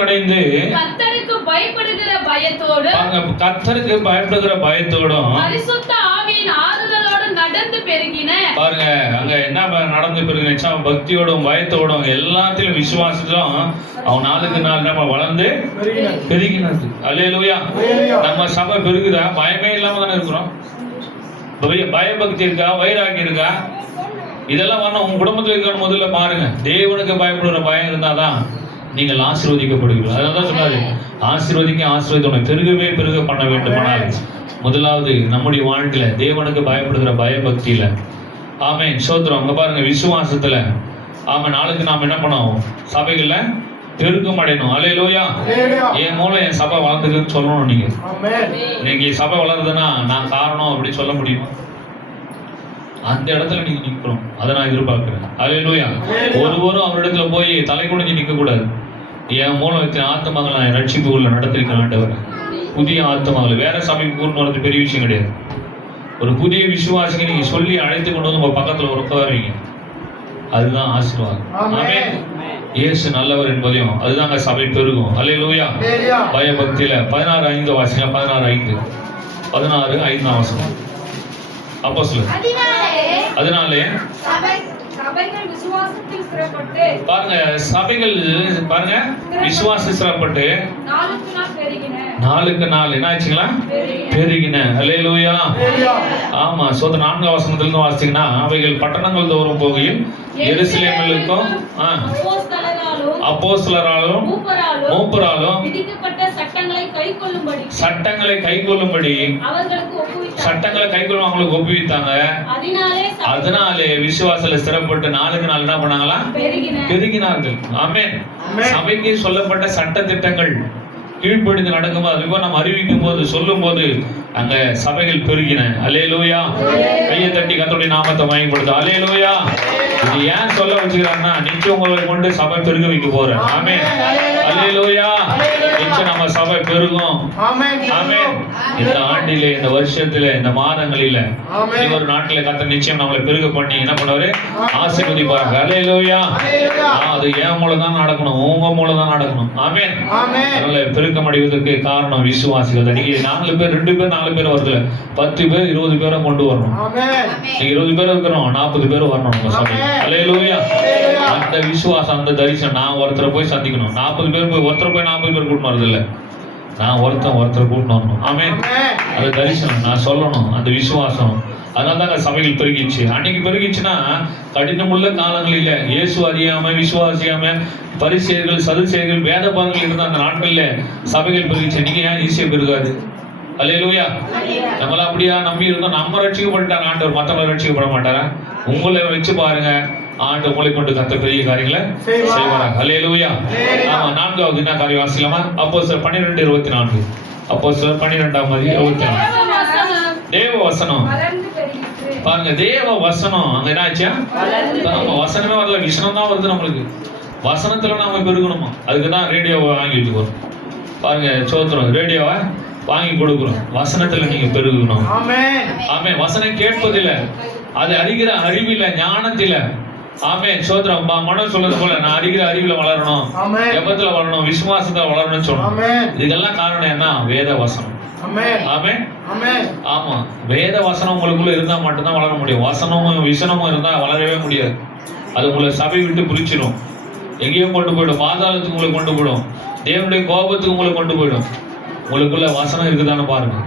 அடைந்து கர்த்தருக்கு பயப்படுகிற பயத்தோடும் பரிசுத்த ஆவியின் ஆறுதலோடு நடந்து பெருகின. பாருங்க, அங்க என்ன நடந்து பெருகினா, பக்தியோடும் பயத்தோடும் எல்லாத்திலும் விசுவாசத்திலும் அவன் நாளுக்கு நாள் நம்ம வளர்ந்து பெருகினது. அல்லேலூயா. நம்ம சபை பெருகுதா? பயமே இல்லாம தானே இருக்கிறோம். பயபக்தி இருக்கா, வைராகி இருக்கா? இதெல்லாம் வரணும். உங்க குடும்பத்தில் இருக்கிற முதல்ல பாருங்க. தேவனுக்கு பயப்படுற பயம் இருந்தாதான் நீங்கள் ஆசீர்வதிக்கப்படுவீர்கள். அதனாலதான் சொன்னாரு, ஆசீர்வதித்தவனை பெருக பண்ண வேண்டுமானால் முதலாவது நம்முடைய வாழ்க்கையில தேவனுக்கு பயப்படுகிற பயபக்தியில. ஆமென். சோத்திரம். அங்க பாருங்க, விசுவாசத்துல. ஆமென். நாளுக்கு நாம் என்ன பண்ணோம், சபைகள்ல பெருக்கம் அடையணும். அல்லேலூயா. என் மூலம் என் சபை வளர்ந்துக்குன்னு சொல்லணும். நீங்க இன்னைக்கு சபை வளருதுன்னா நான் காரணம் அப்படின்னு சொல்ல முடியுமா? அந்த இடத்துல நீங்க நிக்கணும். அதை நான் எதிர்பார்க்கிறேன். அல்லேலூயா. ஒருவரும் அவரிடத்துல போய் தலை குனிஞ்சு நிக்க கூடாது. என் மூலம் இத்தனை ஆத்மாக்கள் நான் ரட்சிப்பு உள்ள நடத்திருக்கேன் ஆண்டவர். புதிய ஆத்மாக்கள் வேற சபைக்கு கூர்ந்து வரது பெரிய விஷயம் கிடையாது. ஒரு புதிய விசுவாசிக்கு நீங்க சொல்லி அழைத்து கொண்டு வந்து உங்க பக்கத்துல உட்காருவீங்க, அதுதான் ஆசீர்வாதம். ஆமென். இயேசு நல்லவர் என்பதையும் அதுதாங்க சபை பெருகும். அல்லேலூயா. பயபக்தியில 16:5 வாசிங்க. 16:5 16:5 வசனம். அப்போஸ்தலர். அதனாலே சபைகள் விசுவாசத்தில் ஸ்திரப்பட்டு பாருங்க, சபைகள் பாருங்க விசுவாசத்தில் ஸ்திரப்பட்டு நாளுக்கு நாள் பெருகின. நாளுக்கு நாள் என்ன ஆச்சுங்களா? பெருகின. அல்லேலூயா. ஆமா, சோதர 4ஆம் வசனத்திலிருந்து வாசிச்சீங்கன்னா, அவைகள் பட்டணங்கள் தோறும் போகையில் எருசலேமிலுக்கும் அப்போஸ்தலராலும் மூப்பராலும் விதிக்கப்பட்ட சட்டங்களை கைக்கொள்ளும்படி அவர்களுக்கு ஒப்புவித்தார். சட்டங்களை கைக்கொள்ளும் அவங்களுக்கு ஒப்புவித்தாங்க. அதனாலே விசுவாசத்துல ஸ்திரப்பட்டு நாளுக்கு நாள் என்ன பண்ணாங்களா? பெருகினார்கள். ஆமென். சபைக்கு சொல்லப்பட்ட சட்ட திட்டங்கள் கீழ்ப்படிந்து நடக்கும்போது, அதுபோல் நம்ம அறிவிக்கும் போது சொல்லும் போது அங்க சபைகள் பெருகின. அல்லேலூயா. கையை தட்டி கர்த்தருடைய நாமத்தை மகிமைப்படுத்து. அல்லேலூயா. இது ஏன் சொல்ல வச்சுக்கிறாங்கன்னா, நிச்சயம் உங்களை கொண்டு சபை பெருக வைக்க போறேன். ஆமென். அல்லேலூயா. நிச்சயம் நம்ம சபை பெருகும். ஆமென். இந்த ஆண்டிலே, இந்த வருஷத்துல, இந்த மாதங்களில, ஒரு நாட்டில கர்த்தர் நிச்சயம் நம்மளை பெருக பண்ணி என்ன பண்ணுவாரு? ஆசீர்வதிப்பாங்க. அல்லேலூயா. அது என் மூலம் தான் நடக்கணும், உங்க மூலம் தான் நடக்கணும். ஆமென். அதனால பெருக்கம் அடைவதற்கு காரணம் விசுவாசிகள். நீங்க 4 பேர், 2 பேர், 4 பேர் வருதுல, 10 பேர், 20 பேரை கொண்டு வரணும். நீங்க 20 பேர் இருக்கிறோம், 40 பேர் வரணும் நம்ம சபை. அல்லேலூயா. அந்த விசுவாசம், அந்த தரிசனம், நான் ஒருத்தரை போய் சந்திக்கணும். 40 பேர் போய் ஒருத்தரை போய் 40 பேர் கூட்டின்னு வரது இல்லை, நான் ஒருத்தரை கூட்டின்னு வரணும். ஆமென். அந்த தரிசனம் நான் சொல்லணும், அந்த விசுவாசம். அதனால தாங்க சபைகள் பெருகிச்சு. அன்னைக்கு பெருகிச்சுன்னா கடினமுள்ள காலங்களில இயேசு அறியாம, விசுவாசியாம, பரிசேயர்கள், சதுசேயர்கள், வேத பாதங்கள் இருந்த அந்த நாட்கள்ல சபைகள் பெருகிச்சு. நீங்க ஏன் ஈஸியா பெருகாது? அல்லேலூயா. நம்மள அப்படியா நம்பி இருந்தோம், நம்ம ரட்சிக்கப்பட்டாங்க ஆண்டவர், மற்றவங்க ரட்சிக்கப்பட மாட்டாரா? உங்களை வச்சு பாருங்க, ஆண்டு உங்களை கொண்டு கர்த்தர் பெரிய காரியங்களை செய்வாராங்க. அல்லேலூயா. ஆமா, 4வது என்ன காரியம் வாசிக்கலாமா? அப்போஸ்தலர் 12:24. அப்போஸ்தலர் 12:24. தேவ வசனம் பாருங்க, தேவ வசனம் அங்க என்ன ஆச்சா? நம்ம வசனமே வரல, விஷனம் தான் வருது நம்மளுக்கு. வசனத்துல நாம பெருகணுமா? அதுக்கு தான் ரேடியோவை வாங்கி வச்சுக்கிறோம். பாருங்க, சோத்திரம், ரேடியோவை வாங்கி கொடுக்குறோம். வசனத்துல நீங்க பெருகணும். ஆமென். வசனம் கேட்பதில்ல, அது அறிகிற அறிவில, ஞானத்தில. ஆமென். சோத்திரம். மனம் சொல்றது போல, நான் அறிகிற அறிவில வளரணும், ஜெபத்துல வளரணும், விசுவாசத்துல வளரணும்னு சொல்லணும். இதெல்லாம் காரணம் என்ன? வேத வசனம். ஆமென். ஆமா, வேத வசனம் உங்களுக்குள்ள இருந்தா மட்டும்தான் வளர முடியும். வசனமும் விசனமும் இருந்தா வளரவே முடியாது. அது உங்களை சபை விட்டு பிரிச்சிடும், எங்கேயோ கொண்டு போயிடும், பாதாளத்துக்கு உங்களை கொண்டு போயிடும், தேவனுடைய கோபத்துக்கு உங்களை கொண்டு போயிடும். உங்களுக்குள்ள வசனம் இருக்குதான்னு பாருங்க.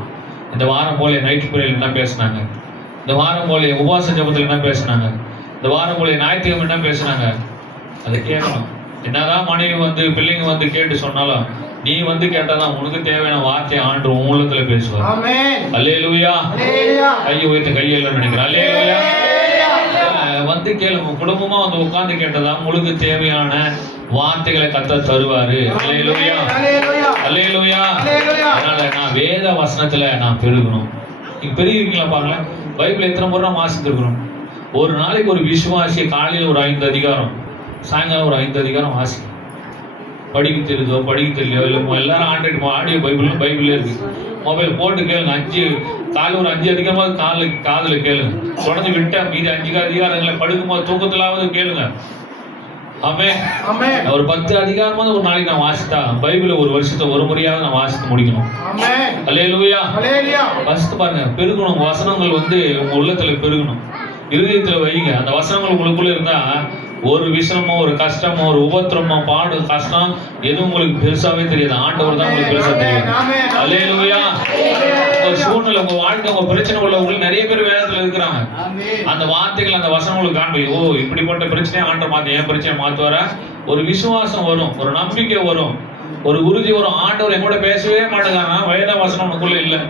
இந்த வாரம் போல நைட் பிரேயர் என்ன பேசினாங்க, இந்த வாரம் போல உபவாச ஜெபத்தில் என்ன பேசினாங்க, இந்த வாரம் போல ஞாயிற்றுக்கிழமை என்ன பேசினாங்க, அதை கேட்கணும். என்னதான் மனைவி பிள்ளைங்க கேட்டு சொன்னாலும், நீ கேட்டாதான் உனக்கு தேவையான வார்த்தையை ஆண்டு உன் உள்ளத்துல பேசுவார். அல்லேலூயா. கையை உயர்த்த கையில நினைக்கிறேன். அல்லேலூயா. கேளுங்க, குடும்பமா உட்கார்ந்து கேட்டதான் உங்களுக்கு தேவையான வார்த்தைகளை கர்த்தர் தருவாரு. அல்லேலூயா. அல்லேலூயா. அதனால நான் வேத வசனத்துல நான் பெருகணும். நீங்க பெருகிருக்கீங்களா பாருங்களேன். பைபிள் எத்தனை முறை மாசித்திருக்கிறோம். ஒரு நாளைக்கு ஒரு விசுவாசி காலையில் ஒரு 5 அதிகாரம், சாயங்காலம் ஒரு 5 அதிகாரம் வாசி. படிக்க தெரியுதோ படிக்க தெரியலையோ இல்லை, எல்லாரும் ஆடியோ பைபிள் இருக்கு, மொபைல் போட்டு கேளுங்க. காலையில் ஒரு 5 அதிகாரமாவது காதில் கேளுங்க. தொடர்ந்து விட்டா மீதி 5 அதிகாரங்களை படுக்கும்போது தூக்கத்திலாவது கேளுங்க. ஆமென். ஒரு 10 அதிகாரமாவது ஒரு நாளைக்கு நான் வாசித்தா, பைபிளை ஒரு வருஷத்தை ஒரு முறையாவது நான் வாசித்து முடிக்கணும். அல்லேலூயா. வாசித்து பாருங்க, பெருகணும். வசனங்கள் உங்க உள்ளத்துல பெருகணும், இருதயத்துல வைங்க. அந்த வசனங்கள் உங்களுக்குள்ள இருந்தா ஒரு விஷமோ, ஒரு கஷ்டமோ, ஒரு உபத்திரமோ, பாடு, கஷ்டம் எதுவும் உங்களுக்கு பெருசாவே தெரியாது. ஆண்டவர் தான் உங்களுக்கு பெருசா தெரியும். அல்லேலூயா. ஒரு சூழ்நிலை, உங்க வாழ்க்கை, உங்க பிரச்சனை உள்ளவங்களுக்கு நிறைய பேர் வேதத்துல இருக்கிறாங்க. அந்த வார்த்தைகள், அந்த வசனங்களுக்கு காண்பி, ஓ இப்படிப்பட்ட பிரச்சனையை ஆண்டவர் மாத்தி என் பிரச்சனை மாத்துவாரா? ஒரு விசுவாசம் வரும், ஒரு நம்பிக்கை வரும், ஒரு உறுதி வரும். ஆண்டவர் எங்கூட பேசவே மாட்டேங்காரா, வேத வசனம் உனக்குள்ள இல்லை.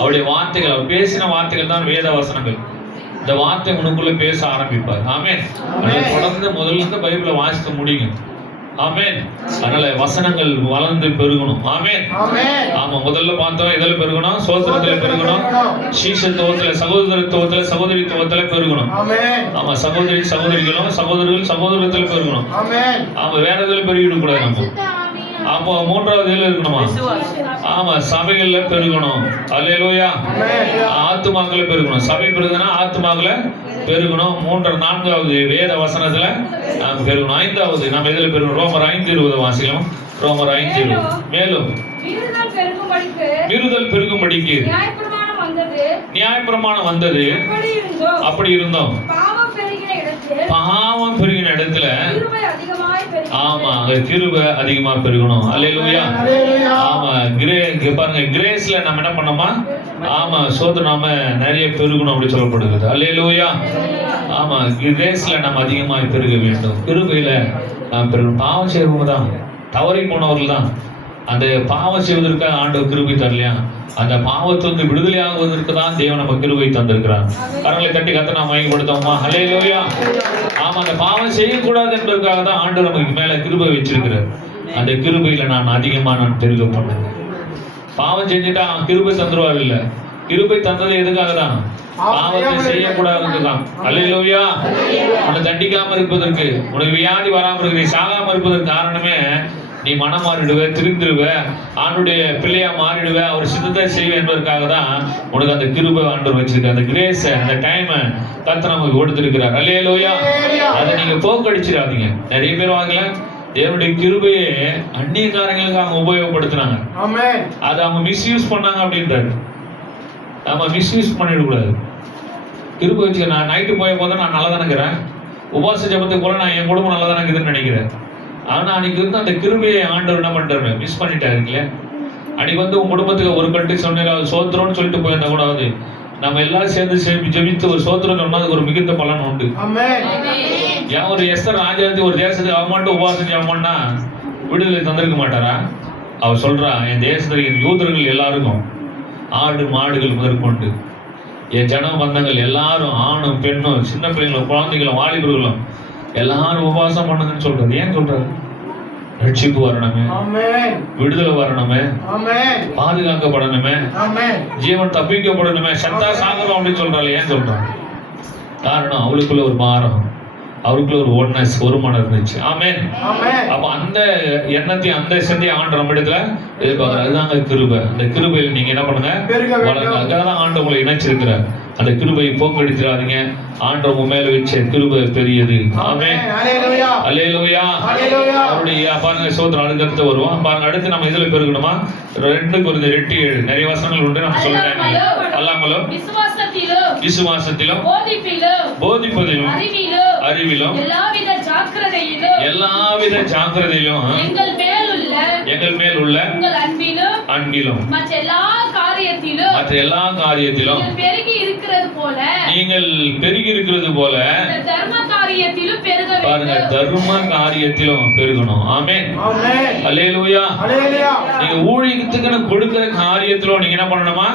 அவருடைய வார்த்தைகள், அவர் பேசின வார்த்தைகள் தான் வேத வசனங்கள். இந்த வார்த்தை உனக்குள்ள பேச ஆரம்பிப்பார். ஆமென். தொடர்ந்து முதல்ல இருந்து பைபிளை வாசிக்க முடியும். ஆமென். அதனால வசனங்கள் வளர்ந்து பெருகணும். ஆமென். ஆமா, முதல்ல பார்த்தோம் எதுல பெருகணும்? சோத்திரத்துல பெருகணும், சீஷத்துவத்துல, சகோதரத்துவத்துல, சகோதரித்துவத்துல பெருகணும். ஆமா, சகோதரிகளும் சகோதரத்துல பெருகணும். ஆமா, வேற எதுல பெருகிட கூடாது. நம்ம அப்போ 3வது இதுல இருக்கணுமா? ஆமா, சபைகள்ல பெருகணும். அல்லேலூயா. ஆத்துமாக்களை பெருகணும். சபை பெருகுனா ஆத்துமாக்களை பெருகணும். 4வது வேத வசனத்துல நாம் பெருகணும். 5வது நம்ம எதுல பெருகணும்? ரோமர் 5:20 வாசிக்கலாம். ரோமர் 5:20. மேலும் மீறுதல் பெருகும்படிக்கு வந்தது நியாயப்பிரமாணம் வந்தது. அப்படி இருந்தோம் பாவம் பெருகின இடத்தில் பாவம் பெருகின இடத்துல கிருபை அதிகமாய் பெருகினது. ஆமா அங்க கிருபை அதிகமா பெருகணும். அல்லேலூயா. ஆமா இங்க பாருங்க கிரேஸ்ல நம்ம என்ன பண்ணோமா? ஆமா சோதனை நாம நிறைய பெருகணும் அப்படி சொல்லப்படுகிறது. அல்லேலூயா. ஆமா கிரேஸ்ல நம்ம அதிகமாக பெருக வேண்டும். கிருபையில நாம் பெருகணும். பாவம் செய்வங்க தான், தவறி போனவர்கள் தான். அந்த பாவம் செய்வதற்காக ஆண்டவர் கிருபை தரலையா? அந்த பாவத்திலிருந்து விடுதலை ஆகுவதற்கு தான் தேவன் நம்ம கிருபை தந்திருக்கிறார். கரங்களை தட்டி கத்த நாம் மயங்கப்படுத்தோமா? அல்லேலூயா. ஆமா அந்த பாவம் செய்யக்கூடாது என்பதற்காக தான் ஆண்டவர் நமக்கு மேல கிருபை வச்சிருக்கிறார். அந்த கிருபையில நான் அதிகமா நான் பெருக பண்ணேன். பாவம் செஞ்சுட்டா கிருபை தந்துருவார் இல்ல. கிருபை தந்தது எதுக்காக தான்? பாவத்தை செய்யக்கூடாதுன்னு தான். அல்லேலூயா. உன்னை தண்டிக்காம இருப்பதற்கு, உனக்கு வியாதி வராம இருக்கு, நீ சாகாம இருப்பதற்கு காரணமே நீ மனம் மாறிடுவ, திருந்துருவ, ஆண்டுடைய பிள்ளையா மாறிடுவ, அவர் சித்தத்தை செய்வ என்பதற்காக தான் உனக்கு அந்த கிருபை ஆண்டவர் வச்சிருக்க. அந்த கிரேஸ, அந்த டைமை கர்த்தர் நமக்கு கொடுத்திருக்கிறார். அல்லேலூயா. அதை நீங்க போக்கடிச்சிடாதீங்க. நிறைய பேர் வாங்கல தேவனுடைய கிருபையை அந்நியக்காரங்களுக்கு அவங்க உபயோகப்படுத்தினாங்க. அதை அவங்க மிஸ்யூஸ் பண்ணாங்க அப்படின்றாரு. நம்ம மிஸ்யூஸ் பண்ணிடக்கூடாது. கிருபை வச்சு நான் நைட்டு போய் போதும் நான் நல்லா தானே இருக்கிறேன், உபவாச ஜபத்துக்கு போல நான் என் குடும்பம் நல்லா தானே இருக்குதுன்னு நினைக்கிறேன். ஆனா அன்னைக்கு வந்து அந்த கிருபையை ஆண்டவர் என்ன பண்றாரு? மிஸ் பண்ணிட்டாருங்களே. அன்னைக்கு வந்து உங்க குடும்பத்துக்கு ஒரு கட்டு சொன்ன சோத்திரம்னு சொல்லிட்டு போயிருந்தா கூடாது. நம்ம எல்லாம் சேர்ந்து ஜெபித்து ஒரு சோத்திரம் சொன்னா அதுக்கு ஒரு மிகுந்த பலன் உண்டு. ஏன் ஒரு எஸ்தர் ராஜாத்தி ஒரு தேசத்துக்கு அவமாட்டு உபவாசம் செய்வான்னா விடுதலை தந்திருக்க மாட்டாரா? அவர் சொல்றா, என் தேசத்துல என் யூதர்கள் எல்லாருக்கும் ஆடு மாடுகள் முதற்கொண்டு என் ஜன பந்தங்கள் எல்லாரும் ஆணும் பெண்ணும் சின்ன பிள்ளைங்களும் குழந்தைகளும் வாலிபர்களும் எல்லாரும் உபவாசம் பண்ணுங்கன்னு சொல்றாரு. ஏன் சொல்றாரு? ரட்சிப்பு வரணுமே, விடுதலை வரணுமே, பாதுகாக்கப்படணுமே, ஜீவன் தப்பிக்கப்படணுமே, சத்தா சாகணும் அப்படின்னு சொல்றாரு. ஏன் சொல்றாங்க? காரணம் அவளுக்குள்ள ஒரு பாரம், அவருக்குள்ள ஒரு ஒன்னஸ், ஒரு மனம் இருந்துச்சு. ஆமென். அப்ப அந்த எண்ணத்தையும் அந்த சிந்தையை ஆண்டு நம்ம இடத்துல எதிர்பார்க்கிறார். அதுதாங்க கிருபை. அந்த கிருபையில் நீங்க என்ன பண்ணுங்க? அதுக்காக தான் ஆண்டு உங்களை இணைச்சிருக்கிறார். அந்த கிருபையை போக்கடிச்சிடாதீங்க. ஆண்டவர் உங்க மேல வச்ச கிருபை பெரியது. ஆமென். அல்லேலூயா. அவருடைய பாருங்க சோதனை அடுத்து வருவோம். பாருங்க அடுத்து நம்ம இதுல பெருகணுமா? 2 Corinthians 8:7 நிறைய வசனங்கள் உண்டு, நம்ம சொல்றேன். அல்லாமலும் விசுவாசத்திலும் போதிப்பதிலும் அறிவிலும் எல்லாவித ஜாக்கிரதையிலும் எங்கள் மேல் உள்ள அன்பிலும் மற்ற எல்லா காரியத்திலும் நீங்கள் பெருகி இருக்கிறது போல பாருங்க தர்ம காரியத்திலும் பெருகணும். ஆமென். அல்லேலூயா. நீங்க ஊழியத்துக்கு கொடுக்கிற காரியத்திலும் நீங்க என்ன பண்ணணுமா?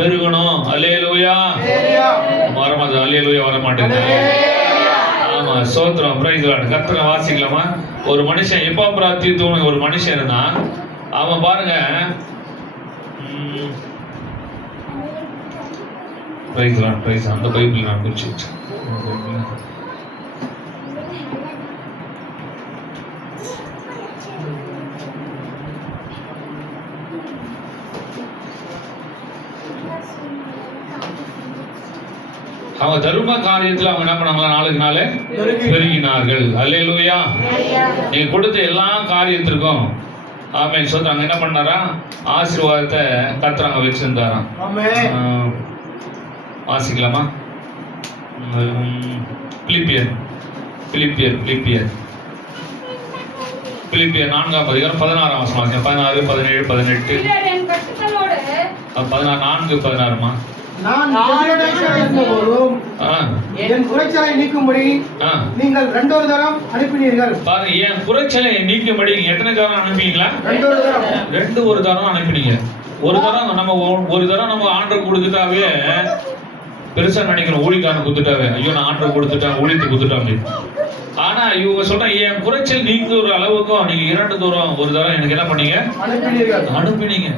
பெருகணும். அல்லேலூயா. வரமாட்டேன். அல்லேலூயா வரமாட்டேங்க. ஆமா சோத்திரம். Praise Lord. கர்த்தரை வாசிக்கலாமா? ஒரு மனுஷன் எப்ப பிரார்த்தித்தோம் ஒரு மனுஷன் இருந்தான். அவன் பாருங்க பிரைஸ் லார்ட். பிரைஸ் அந்த பைபிள் நான் குறிச்சு வச்சேன். அவங்க தர்ம காரியத்துல அவங்க என்ன பண்ணாங்களா? நாளுக்கு நாளே பெருகினார்கள். அல்லேலூயா. நீங்க கொடுத்த எல்லா காரியத்திற்கும் ஆமென் சொல்றாங்க. அங்க என்ன பண்ணாரா? ஆசீர்வாதத்தை கர்த்தர் வச்சிருந்தாராம். வாசிக்கலாமா? பிலிப்பியர் 4ஆம் அதிகாரம் 16ஆம் வசனம். 16, 17, 18 14, 16மா? நான் இருந்தபோதும் என் குறைச்சலை நீக்கும்படி நீங்கள் 2 தரம் அனுப்பினீர்கள். பாருங்க, என் குறைச்சலை நீக்கும்படி எத்தனை தரம் அனுப்பினீங்களா? 2 தரம் அனுப்பினீங்க. ஒரு தரம் நம்ம ஆர்டர் கொடுத்துட்டாவே பெருசா நினைக்கிறோம். ஊழிக்காரன் கொடுத்துட்டாவே ஐயோ நான் ஆர்டர் கொடுத்துட்டேன், ஊழியத்து கொடுத்துட்டேன் அப்படின்னு. ஆனா இவங்க சொல்றேன், என் குறைச்சல் நீக்குற அளவுக்கும் நீங்க 2 தரம் ஒரு தரம் எனக்கு என்ன பண்ணீங்க? அனுப்பினீங்க.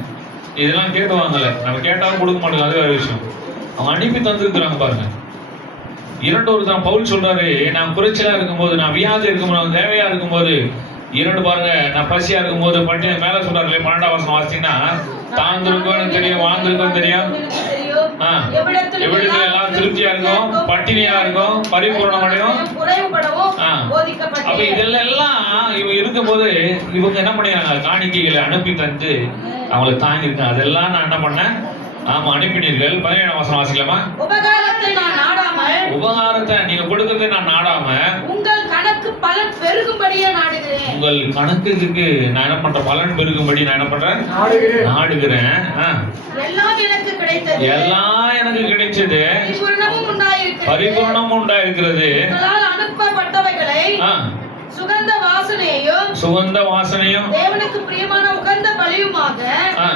இதெல்லாம் கேட்டுவாங்கல்ல, நம்ம கேட்டாலும் கொடுக்க மாட்டோம், அது வேற விஷயம். அவங்க அனுப்பி தந்துருக்குறாங்க பாருங்க. 2 தரம் பவுல் சொல்றாரு, நான் குறைச்சலா இருக்கும்போது, நான் வியாதி இருக்கும்போது, நான் தேவையா இருக்கும்போது, 2 பாருங்க, நான் பசியா இருக்கும்போது பட்டினி மேல சொல்றாரு 12ஆம் வசனம் வாசித்தீங்கன்னா, தாழ்ந்திருக்கும் தெரியும், வாழ்ந்திருக்கும் தெரியும், எவ்விடத்துல எல்லாம் திருப்தியா இருக்கும், பட்டினியா இருக்கும், பரிபூர்ணம் அடையும். அப்ப இதெல்லாம் இவங்க இருக்கும்போது இவங்க என்ன பண்ணிடுறாங்க? காணிக்கைகளை அனுப்பி தந்து அவங்களை தாங்கியிருக்காங்க. அதெல்லாம் நான் என்ன பண்ணேன்? ஆமா அனுப்பினீர்கள். 17ஆம் வசனம் வாசிக்கலாமா? உபகாரத்தை நான் நாடாமல் உபகாரத்தை நீங்க கொடுக்கறதை நான் நாடாம உங்கள் கணக்கு பலன் பெருகும்படியே நாடுகிறேன். உங்கள் கணக்குக்கு நான் என்ன பண்றேன்? பலன் பெருகும்படி நான் என்ன பண்றேன்? நாடுகிறேன். எல்லாம் எனக்கு கிடைத்தது, எல்லாம் எனக்கு கிடைச்சது, பரிபூரணமும் உண்டாயிருக்கிறது. பரிபூர்ணமும் உண்டாயிருக்கிறது. உங்களால் அனுப்பப்பட்டவைகளை ஆ, சுகந்த வாசனையையும் சுகந்த வாசனையும் தேவனுக்கு பிரியமான உகந்த பலியுமாக ஆ,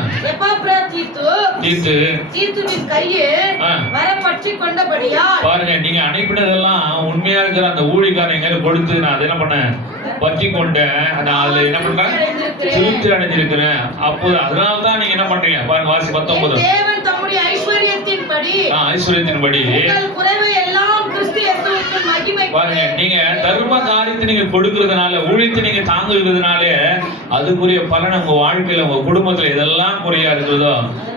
தீத்துவின் கையே ஆ. வர பற்றி கொண்டபடியால் பாருங்க, நீங்க அனுப்பினதெல்லாம் உண்மையா இருக்கிற அந்த ஊழியக்காரங்க கொடுத்து நான் அதை என்ன பண்ணேன்? பற்றி கொண்டேன். நான் அதுல என்ன பண்றேன்? திருப்தி அடைஞ்சிருக்கிறேன். அப்போது அதனால தான் நீங்க என்ன பண்றீங்க பாருங்க, வாசி 19. தேவன் தம்முடைய ஐஸ்வர்யத்தின்படி ஐஸ்வர்யத்தின்படி உங்கள் குறைவை எல்லாம் கிறிஸ்து இயேசுவுக்கு மகிமை பாருங்க, நீங்க தர்ம காரியத்தை நீங்க கொடுக்கறதுனால, ஊழியத்தை நீங்க தாங்குகிறதுனாலே அதுக்குரிய பலன் உங்க வாழ்க்கையில, உங்க குடும்பத்துல இதெல்லாம் குறையா இருக்கிறதோ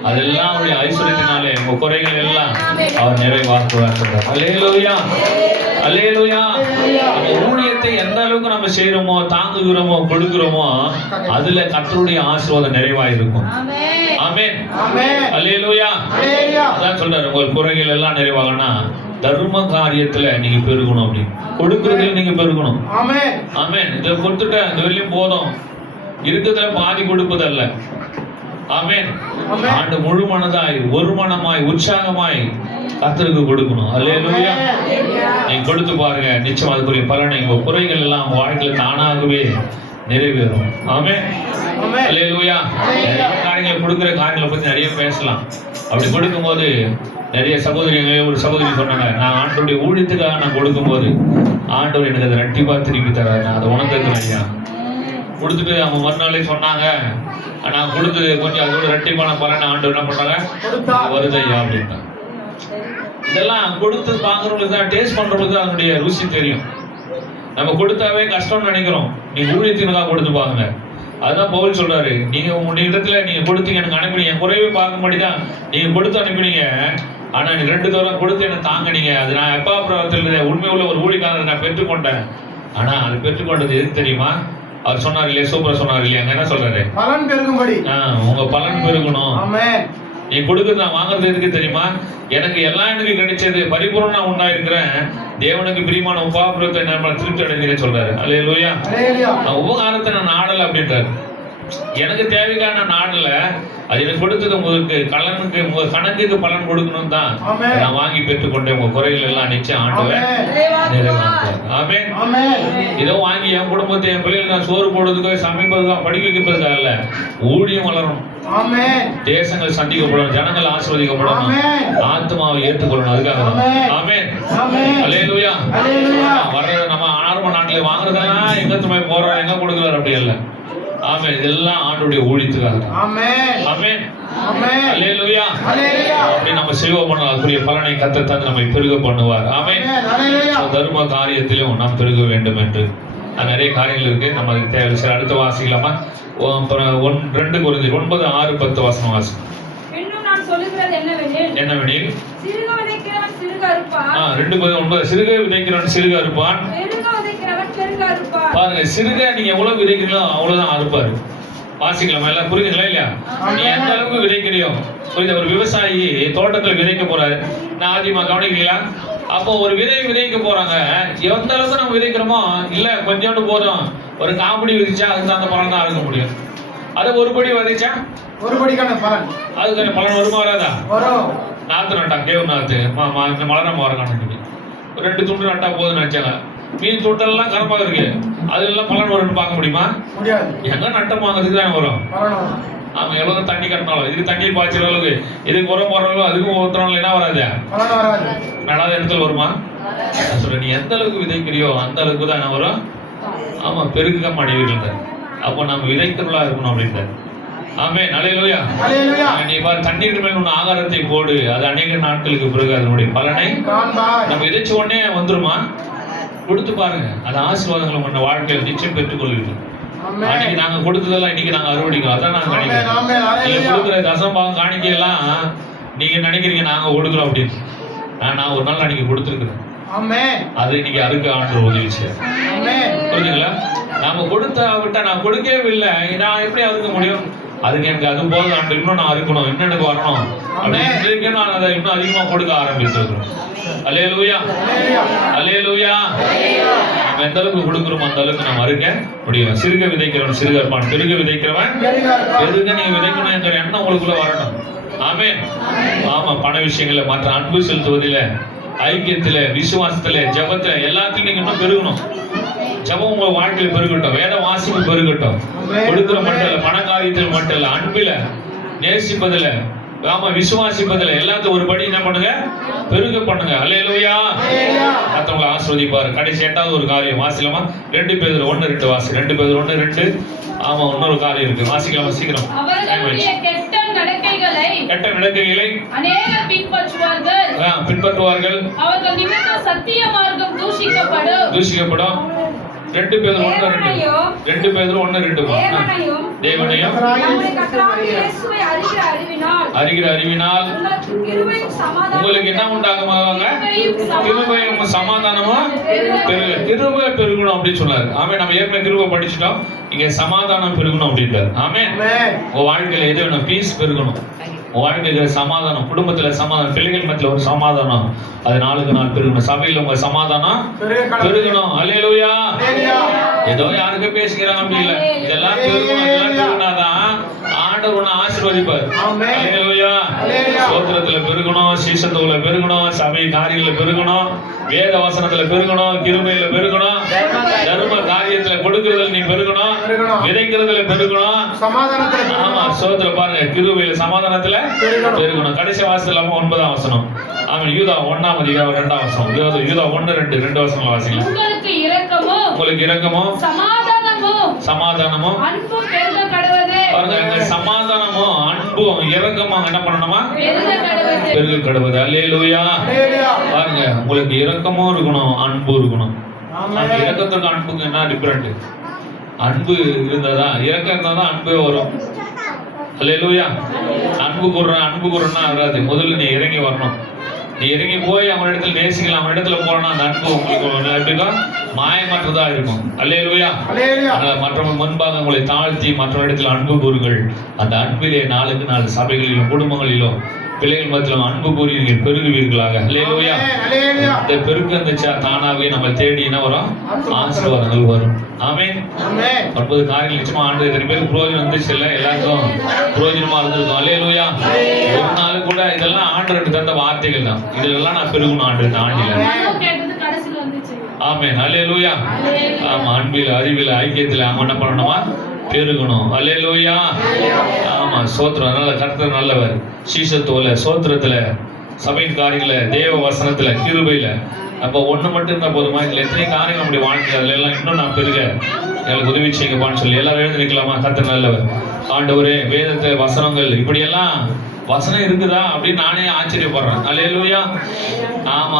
அதெல்லாம் அவருடைய ஐஸ்வர்யத்தினாலே உங்க குறைகள் எல்லாம் அவர் நிறைவாக்குவார். அல்லேலூயா, அல்லேலூயா. அந்த ஊழியத்தை எந்த அளவுக்கு நம்ம செய்யறோமோ, தாங்குகிறோமோ, கொடுக்கிறோமோ அதுல கர்த்தருடைய ஆசீர்வாதம் நிறைவா இருக்கும். ஆமென். ஆமென், ஆமென். அல்லேலூயா. அல்லேலூயா. அதான் சொல்றாரு, உங்கள் குறைகள் எல்லாம் நிறைவாகனா தர்ம காரியத்துல நீங்க பெருகணும், அப்படி கொடுக்கறதுல நீங்க பெருகணும். ஆமென். ஆமென். இதை கொடுத்துட்ட இந்த வெளியும் போதும், இருக்கிறதுல பாதி கொடுப்பதல்ல. ஆமென். ஆமென். ஆண்டு முழு மனதாய், ஒரு மனமாய், உற்சாகமாய் கர்த்தருக்கு கொடுக்கணும். அல்லேலூயா. நீங்க கொடுத்து பாருங்க, நிச்சயம் அதுக்குரிய பலனை, உங்க குறைகள் எல்லாம் உங்க வாழ்க்கையில தானாகவே நிறைவேறும். ஆமென், ஆமென். அல்லேலூயா. நிறைய காரியங்களை கொடுக்கிற காரியங்களை பத்தி நிறைய பேசலாம். அப்படி கொடுக்கும்போது நிறைய சகோதரிகள், ஒரு சகோதரி சொன்னாங்க, நான் ஆண்டவருடைய ஊழியத்துக்காக நான் கொடுக்கும்போது ஆண்டவர் எனக்கு அதை ரெட்டிப்பா திருப்பி தர்றாரு, நான் அதை உணர்ந்துக்கிறேன் ஐயா. கொடுத்துட்டு அவங்க மறுநாளே சொன்னாங்க, நான் கொடுத்தது கொஞ்சம் அதோட ரெட்டிப்பான பலன் ஆண்டவர் என்ன பண்றாங்க? வருது ஐயா அப்படின்ட்டாங்க. இதெல்லாம் கொடுத்து பார்க்கறவங்களுக்கு தான், டேஸ்ட் பண்றவங்களுக்கு தான் அதனுடைய ருசி தெரியும். நம்ம கொடுத்தாவே கஷ்டம்னு நினைக்கிறோம். நீங்க ஊழியத்திற்காக கொடுத்து பாருங்க. அதுதான் பவுல் சொல்றாரு, நீங்க உங்க இடத்துல நீங்க கொடுத்தீங்க, எனக்கு அனுப்பினீங்க, குறைவே பார்க்கும்படி தான் நீங்க கொடுத்து அனுப்பினீங்க. ஆனா நீங்க 2 தடவை கொடுத்து எனக்கு தாங்கினீங்க. அது நான் எப்பாபுரத்தில் உண்மை உள்ள ஒரு ஊழியக்காரரை நான் பெற்றுக்கொண்டேன். ஆனா அது பெற்றுக்கொண்டது எது தெரியுமா? அவர் சொன்னார் இல்லையா, சூப்பரா சொன்னார் இல்லையா, அங்க என்ன சொல்றாரு? பலன் பெருகும்படி. உங்க பலன் பெருகணும். ஆமென். நீ கொடுக்குறது நான் வாங்குறது எதுக்கு தெரியுமா? எனக்கு எல்லாம் எனக்கு கிடைச்சது, பரிபூர்ணமா உண்டாயிருக்கிறேன், தேவனுக்கு பிரியமான உபாபுரத்தை நம்ம திருப்தி அடைஞ்சிருக்கேன் சொல்றாரு. அல்லேலூயா. அல்லேலூயா. உபகாரத்தை நான் நாடல அப்படின்றாரு. எனக்கு தேவைக்கான நான் நாடல, அது எனக்கு கொடுத்தது உங்களுக்கு கலனுக்கு, உங்க கணக்குக்கு பலன் கொடுக்கணும் தான் நான் வாங்கி பெற்றுக்கொண்டேன். உங்க குறைகள் எல்லாம் நிச்சயம் ஆண்டவர் நிறைவாக்குவார். ஆமென். ஆமென். இதோ வாங்கி என் குடும்பத்தை, என் பிள்ளைகளுக்கு நான் சோறு போடுறதுக்காக, சமைப்பதுக்காக, படிக்க வைக்கிறதுக்காக அல்ல, ஊழியம் வளரணும், ஆமென். தேசங்கள் சந்திக்கப்படணும், ஜனங்கள் ஆசீர்வதிக்கப்படணும், ஆத்மாவை ஏற்றுக்கொள்ளணும், அதுக்காக தான். ஆமென். ஆமென். அல்லேலூயா. அல்லேலூயா. வர்ற நம்ம ஆரம்ப நாட்டில வாங்குறதெல்லாம் எங்க துணை போறோம், எங்க கொடுக்குறாரு அப்படி அல்ல. ஆமென். இதெல்லாம் ஆண்டவருடைய ஊழியத்துக்காக. ஆமென். ஆமென். ஆமென். அல்லேலூயா. அல்லேலூயா. அப்படி நம்ம செய்வோம் பண்ணலாம், அதுக்குரிய பலனை கர்த்தர் தந்து நம்மை பெருக பண்ணுவார். ஆமென். அல்லேலூயா. தர்ம காரியத்திலும் நாம் பெருக வேண்டும் என்று நிறைய காரியங்கள் இருக்கு. நம்ம அதுக்கு தேவை. சரி, அடுத்த வாசிக்கலாமா? 2 கொரிந்தியர் 9:6-10 வசனம் வாசி. இன்னும் நான் சொல்லுகிறது என்னவெனில், சிறுக விதைக்கிறவன் சிறுக அறுப்பான். 2:9 சிறுக விதைக்கிறவன் சிறுக அறுப்பான். பெருக விதைக்கிறவன் பெருக அறுப்பான். பாருங்க, சிறுக நீங்க எவ்வளவு விதைக்கிறீங்களோ அவ்வளவுதான் அறுப்பாரு. வாசிக்கலாமா? எல்லாம் புரியுதுங்களா இல்லையா? நீ எந்த அளவுக்கு விதைக்கிறியோ, புரியுது? ஒரு விவசாயி தோட்டத்துல விதைக்க போறாரு, நான் ஆதிமா கவனிக்கிறீங்களா? அப்போ ஒரு விதைக்க போறாங்க, எந்த அளவுக்கு நம்ம விதைக்கிறோமோ, இல்ல கொஞ்சோண்டு போதும், ஒரு காம்படி விதிச்சா அதுக்கு அந்த பலன் தான் அறுக்க முடியும். அதை ஒரு படி விதைச்சா ஒரு படிக்கான பலன், அதுக்கு பலன் வருமா வராதா? வரும். நாத்து நட்டா, கேவ் நாத்து, மலரம் வரணும், 2 துண்டு நட்டா போதும்னு நினைச்சாங்க. மீன் துண்டெல்லாம் கரமாக இருக்கு, அதெல்லாம் பலன் வரும்னு பார்க்க முடியுமா? முடியாது. எங்க நட்டம் வாங்குறதுக்கு தான் வரும். ஆமா, எவ்வளவு தண்ணி கட்டினாலும், இதுக்கு தண்ணி பாய்ச்சிற அளவுக்கு, இதுக்கு உரம் போற அளவுக்கு, அதுக்கும் ஊத்துறவங்க என்ன வராது, நடாத இடத்துல வருமா? சொல்ற, நீ எந்த அளவுக்கு விதைக்கிறியோ அந்த அளவுக்கு தான் என்ன வரும். ஆமா, பெருக்க மாட்டேங்கிறது. அப்போ நம்ம விதைக்கிறவளா இருக்கணும் அப்படின்றது. ஆமென். அல்லேலூயா. நீ பாரு, தண்ணீர் மேல் உள்ள ஆகாரத்தை போடு, அது அநேக நாட்களுக்கு பிறகு அதனுடைய பலனை நம்ம விதைச்ச உடனே வந்துருமா? கொடுத்து பாருங்க, அது ஆசீர்வாதங்களை உங்க வாழ்க்கையில நிச்சயம் பெற்றுக்கொள்வீர்கள். அன்னைக்கு நாங்க கொடுத்ததெல்லாம் இன்னைக்கு நாங்க அறுவடைக்கிறோம். அதான் நாங்க நினைக்கிறோம். நீங்க கொடுக்குற தசம்பாகம் காணிக்கையெல்லாம் நீங்க நினைக்கிறீங்க நாங்க கொடுக்குறோம் அப்படின்னு. நான் ஒரு நாள் அன்னைக்கு கொடுத்துருக்குறேன். அது இன்னைக்கு அறுக்க ஆண்டு உதவி செய்யும். புரிஞ்சுங்களா? நாம கொடுத்த விட்டா, நான் கொடுக்கவே இல்லை, நான் எப்படி அறுக்க முடியும்? அதுக்கு எனக்கு அது போதும் ஆண்டு, இன்னும் நான் இருக்கணும், இன்னும் எனக்கு வரணும் அப்படின்னு நான் அதை இன்னும் அதிகமா கொடுக்க ஆரம்பிச்சிருக்கிறோம். அல்லேலூயா, அல்லேலூயா. நம்ம எந்த அளவுக்கு கொடுக்குறோமோ அந்த அளவுக்கு நம்ம இருக்க முடியும். சிறுக விதைக்கிறவன் சிறுக இருப்பான், பெருக விதைக்கிறவன் பெருக நீங்க விதைக்கணும் என்ற எண்ணம் உங்களுக்குள்ள வரணும். ஆமென். ஆமா, பண விஷயங்கள்ல, மற்ற அன்பு செலுத்துவதில, ஐக்கியத்துல, விசுவாசத்துல, ஜபத்துல, எல்லாத்தையும் நீங்க இன்னும் பெருகணும். ஜபம் உங்க வாழ்க்கையில பெருகட்டும், வேத வாசிப்பு பெருகட்டும். கொடுக்கிற மட்டும் இல்ல, பண காரியத்தில் மட்டும் இல்ல, அன்பில, நேசிப்பதுல, ஆமா, விசுவாசிப்பதுல எல்லாத்தையும் ஒரு படி என்ன பண்ணுங்க, பெருக பண்ணுங்க. அல்லேலூயா. மத்தவங்களை ஆசீர்வதிப்பாரு. கடைசி 8வது ஒரு காரியம் வாசிக்கலாமா? 2 பேதுரு 1:2 வாசி. 2 பேதுரு 1:2. ஆமா, இன்னொரு காரியம் இருக்கு, வாசிக்கலாமா சீக்கிரம்? அவர்களுடைய கெட்ட நடக்கைகளை அநேகர் பின்பற்றுவார்கள். அவர்கள் நிமித்தம் சத்திய மார்க்கம் தூஷிக்கப்படும். 2 பேதுரு 1:2. 2 பேதுரு 1:2. தேவனையும் நம்முடைய கர்த்தராகிய இயேசுவை அறிகிற அறிவினால் உங்களுக்கு என்ன உண்டாகுமாங்க? கிருபையும் சமாதானமும் பெருக. கிருபை பெருகணும் அப்படின்னு சொன்னாரு. ஆமென். நம்ம ஏற்கனவே கிருபை படிச்சுட்டோம். இங்க சமாதானம் பெருகணும் அப்படின்றாரு. ஆமென். உங்க வாழ்க்கையில எது வேணும்? பீஸ் பெருகணும். உங்க வாழ்க்கையில சமாதானம், குடும்பத்துல சமாதானம், பிள்ளைகள் மத்தியில ஒரு சமாதானம், அது நாளுக்கு நாள் பெருகணும். சபையில உங்க சமாதானம் பெருகணும். அல்லேலூயா. ஏதோ யாருக்கு பேசிக்கிறாங்க அப்படி இல்ல, இதெல்லாம் பெருகணும். இதெல்லாம் பெருகினாதான் ஆண்டவர் உன்னை ஆசீர்வதிப்பார். அல்லேலூயா. ஸ்தோத்திரத்துல பெருகணும், சீசத்துக்குள்ள பெருகணும், சபை காரியத்துல பெருகணும், வேத வசனத்துல பெருகணும், கிருபையில பெருகணும், தர்ம காரியத்துல கொடுக்கிறதுல நீ பெருகணும், விதைக்கிறதுல பெருகணும், சமாதானத்துல. ஆமா, ஸ்தோத்திர பாருங்க, கிருபையில சமாதானத்துல பெருகணும். கடைசி வாசத்துல 9ஆம் வசனம். ஆமா, யூதா 1ஆம் அதிகாரம் 2ஆம் வசனம். யூதா 1:2 2 வசனம் வாசிக்கலாம். உங்களுக்கு இரக்கமும் சமாதானமும் அன்பும் பெருக கடவுளே. பாருங்க, சமாதானமும் அன்பும் இரக்கமும் என்ன பண்ணணுமா? பெருக கடவுளே. அல்லேலூயா. பாருங்க, உங்களுக்கு இரக்கமும் இருக்கணும், அன்பும் இருக்கணும். அந்த இரக்கத்துக்கு அன்புக்கு என்ன டிஃபரெண்ட்? அன்பு இருந்தாதான், இரக்கம் இருந்தாதான் அன்பே வரும். அல்லேலூயா. அன்பு கூறனா வராது. முதல்ல நீ இறங்கி வரணும். நீ இறங்கி போய் அவன் இடத்துல நேசிக்கலாம், அவன் இடத்துல போறனா அந்த அன்பு உங்களுக்கு எப்படிதான் மாயமற்றதா இருக்கும். அல்லேலூயா. மற்றவங்க முன்பாக உங்களை தாழ்த்தி மற்ற இடத்துல அன்பு கூறுங்கள். அந்த அன்பிலே நாளுக்கு நாள் சபைகளிலும் குடும்பங்களிலும் பிள்ளைகள் மத்தியிலும் அன்பு கூறுவீர்கள், பெருகுவீர்களாக. அல்லேலூயா. இந்த பெருக்கு இருந்துச்சா தானாவே நம்ம தேடி என்ன வரும்? ஆசீர்வாதங்கள் வரும். ஆமென். 9 காரியங்கள் நிச்சயமா ஆண்டு எத்தனை பேருக்கு பிரயோஜனம் வந்துச்சு? இல்ல, எல்லாருக்கும் பிரயோஜனமா இருந்திருக்கும். அல்லேலூயா. ஒரு நாள் கூட இதெல்லாம் ஆண்டு தந்த வார்த்தைகள் தான். இதெல்லாம் நான் பெருகணும் ஆண்டு இந்த ஆண்டில. ஆமென். அல்லேலூயா. ஆமா, அன்பில, அறிவில, ஐக்கியத்துல அவன் என்ன பண்ணணுமா? பெருகணும். அல்லேலூயா. ஆமா, சோத்திரம். அதனால கர்த்தர் நல்லவர். சீசத்துவல, சோத்திரத்துல, சபையின் காரியங்கள, தேவ வசனத்துல, கிருபையில அப்போ ஒண்ணு மட்டும் இருந்தா போதுமா? இதுல எத்தனை காரியங்கள் நம்முடைய வாழ்க்கை, அதுல எல்லாம் இன்னும் நான் பெருக எனக்கு உதவி செய்யுங்கப்பான்னு சொல்லி எல்லாரும் எழுந்து நிற்கலாமா? கர்த்தர் நல்லவர். ஆண்டவரே, வேதத்தை, வசனங்கள், இப்படி எல்லாம் வசனம் இருக்குதா அப்படின்னு நானே ஆச்சரியப்படுறேன். அல்லேலூயா. ஆமா.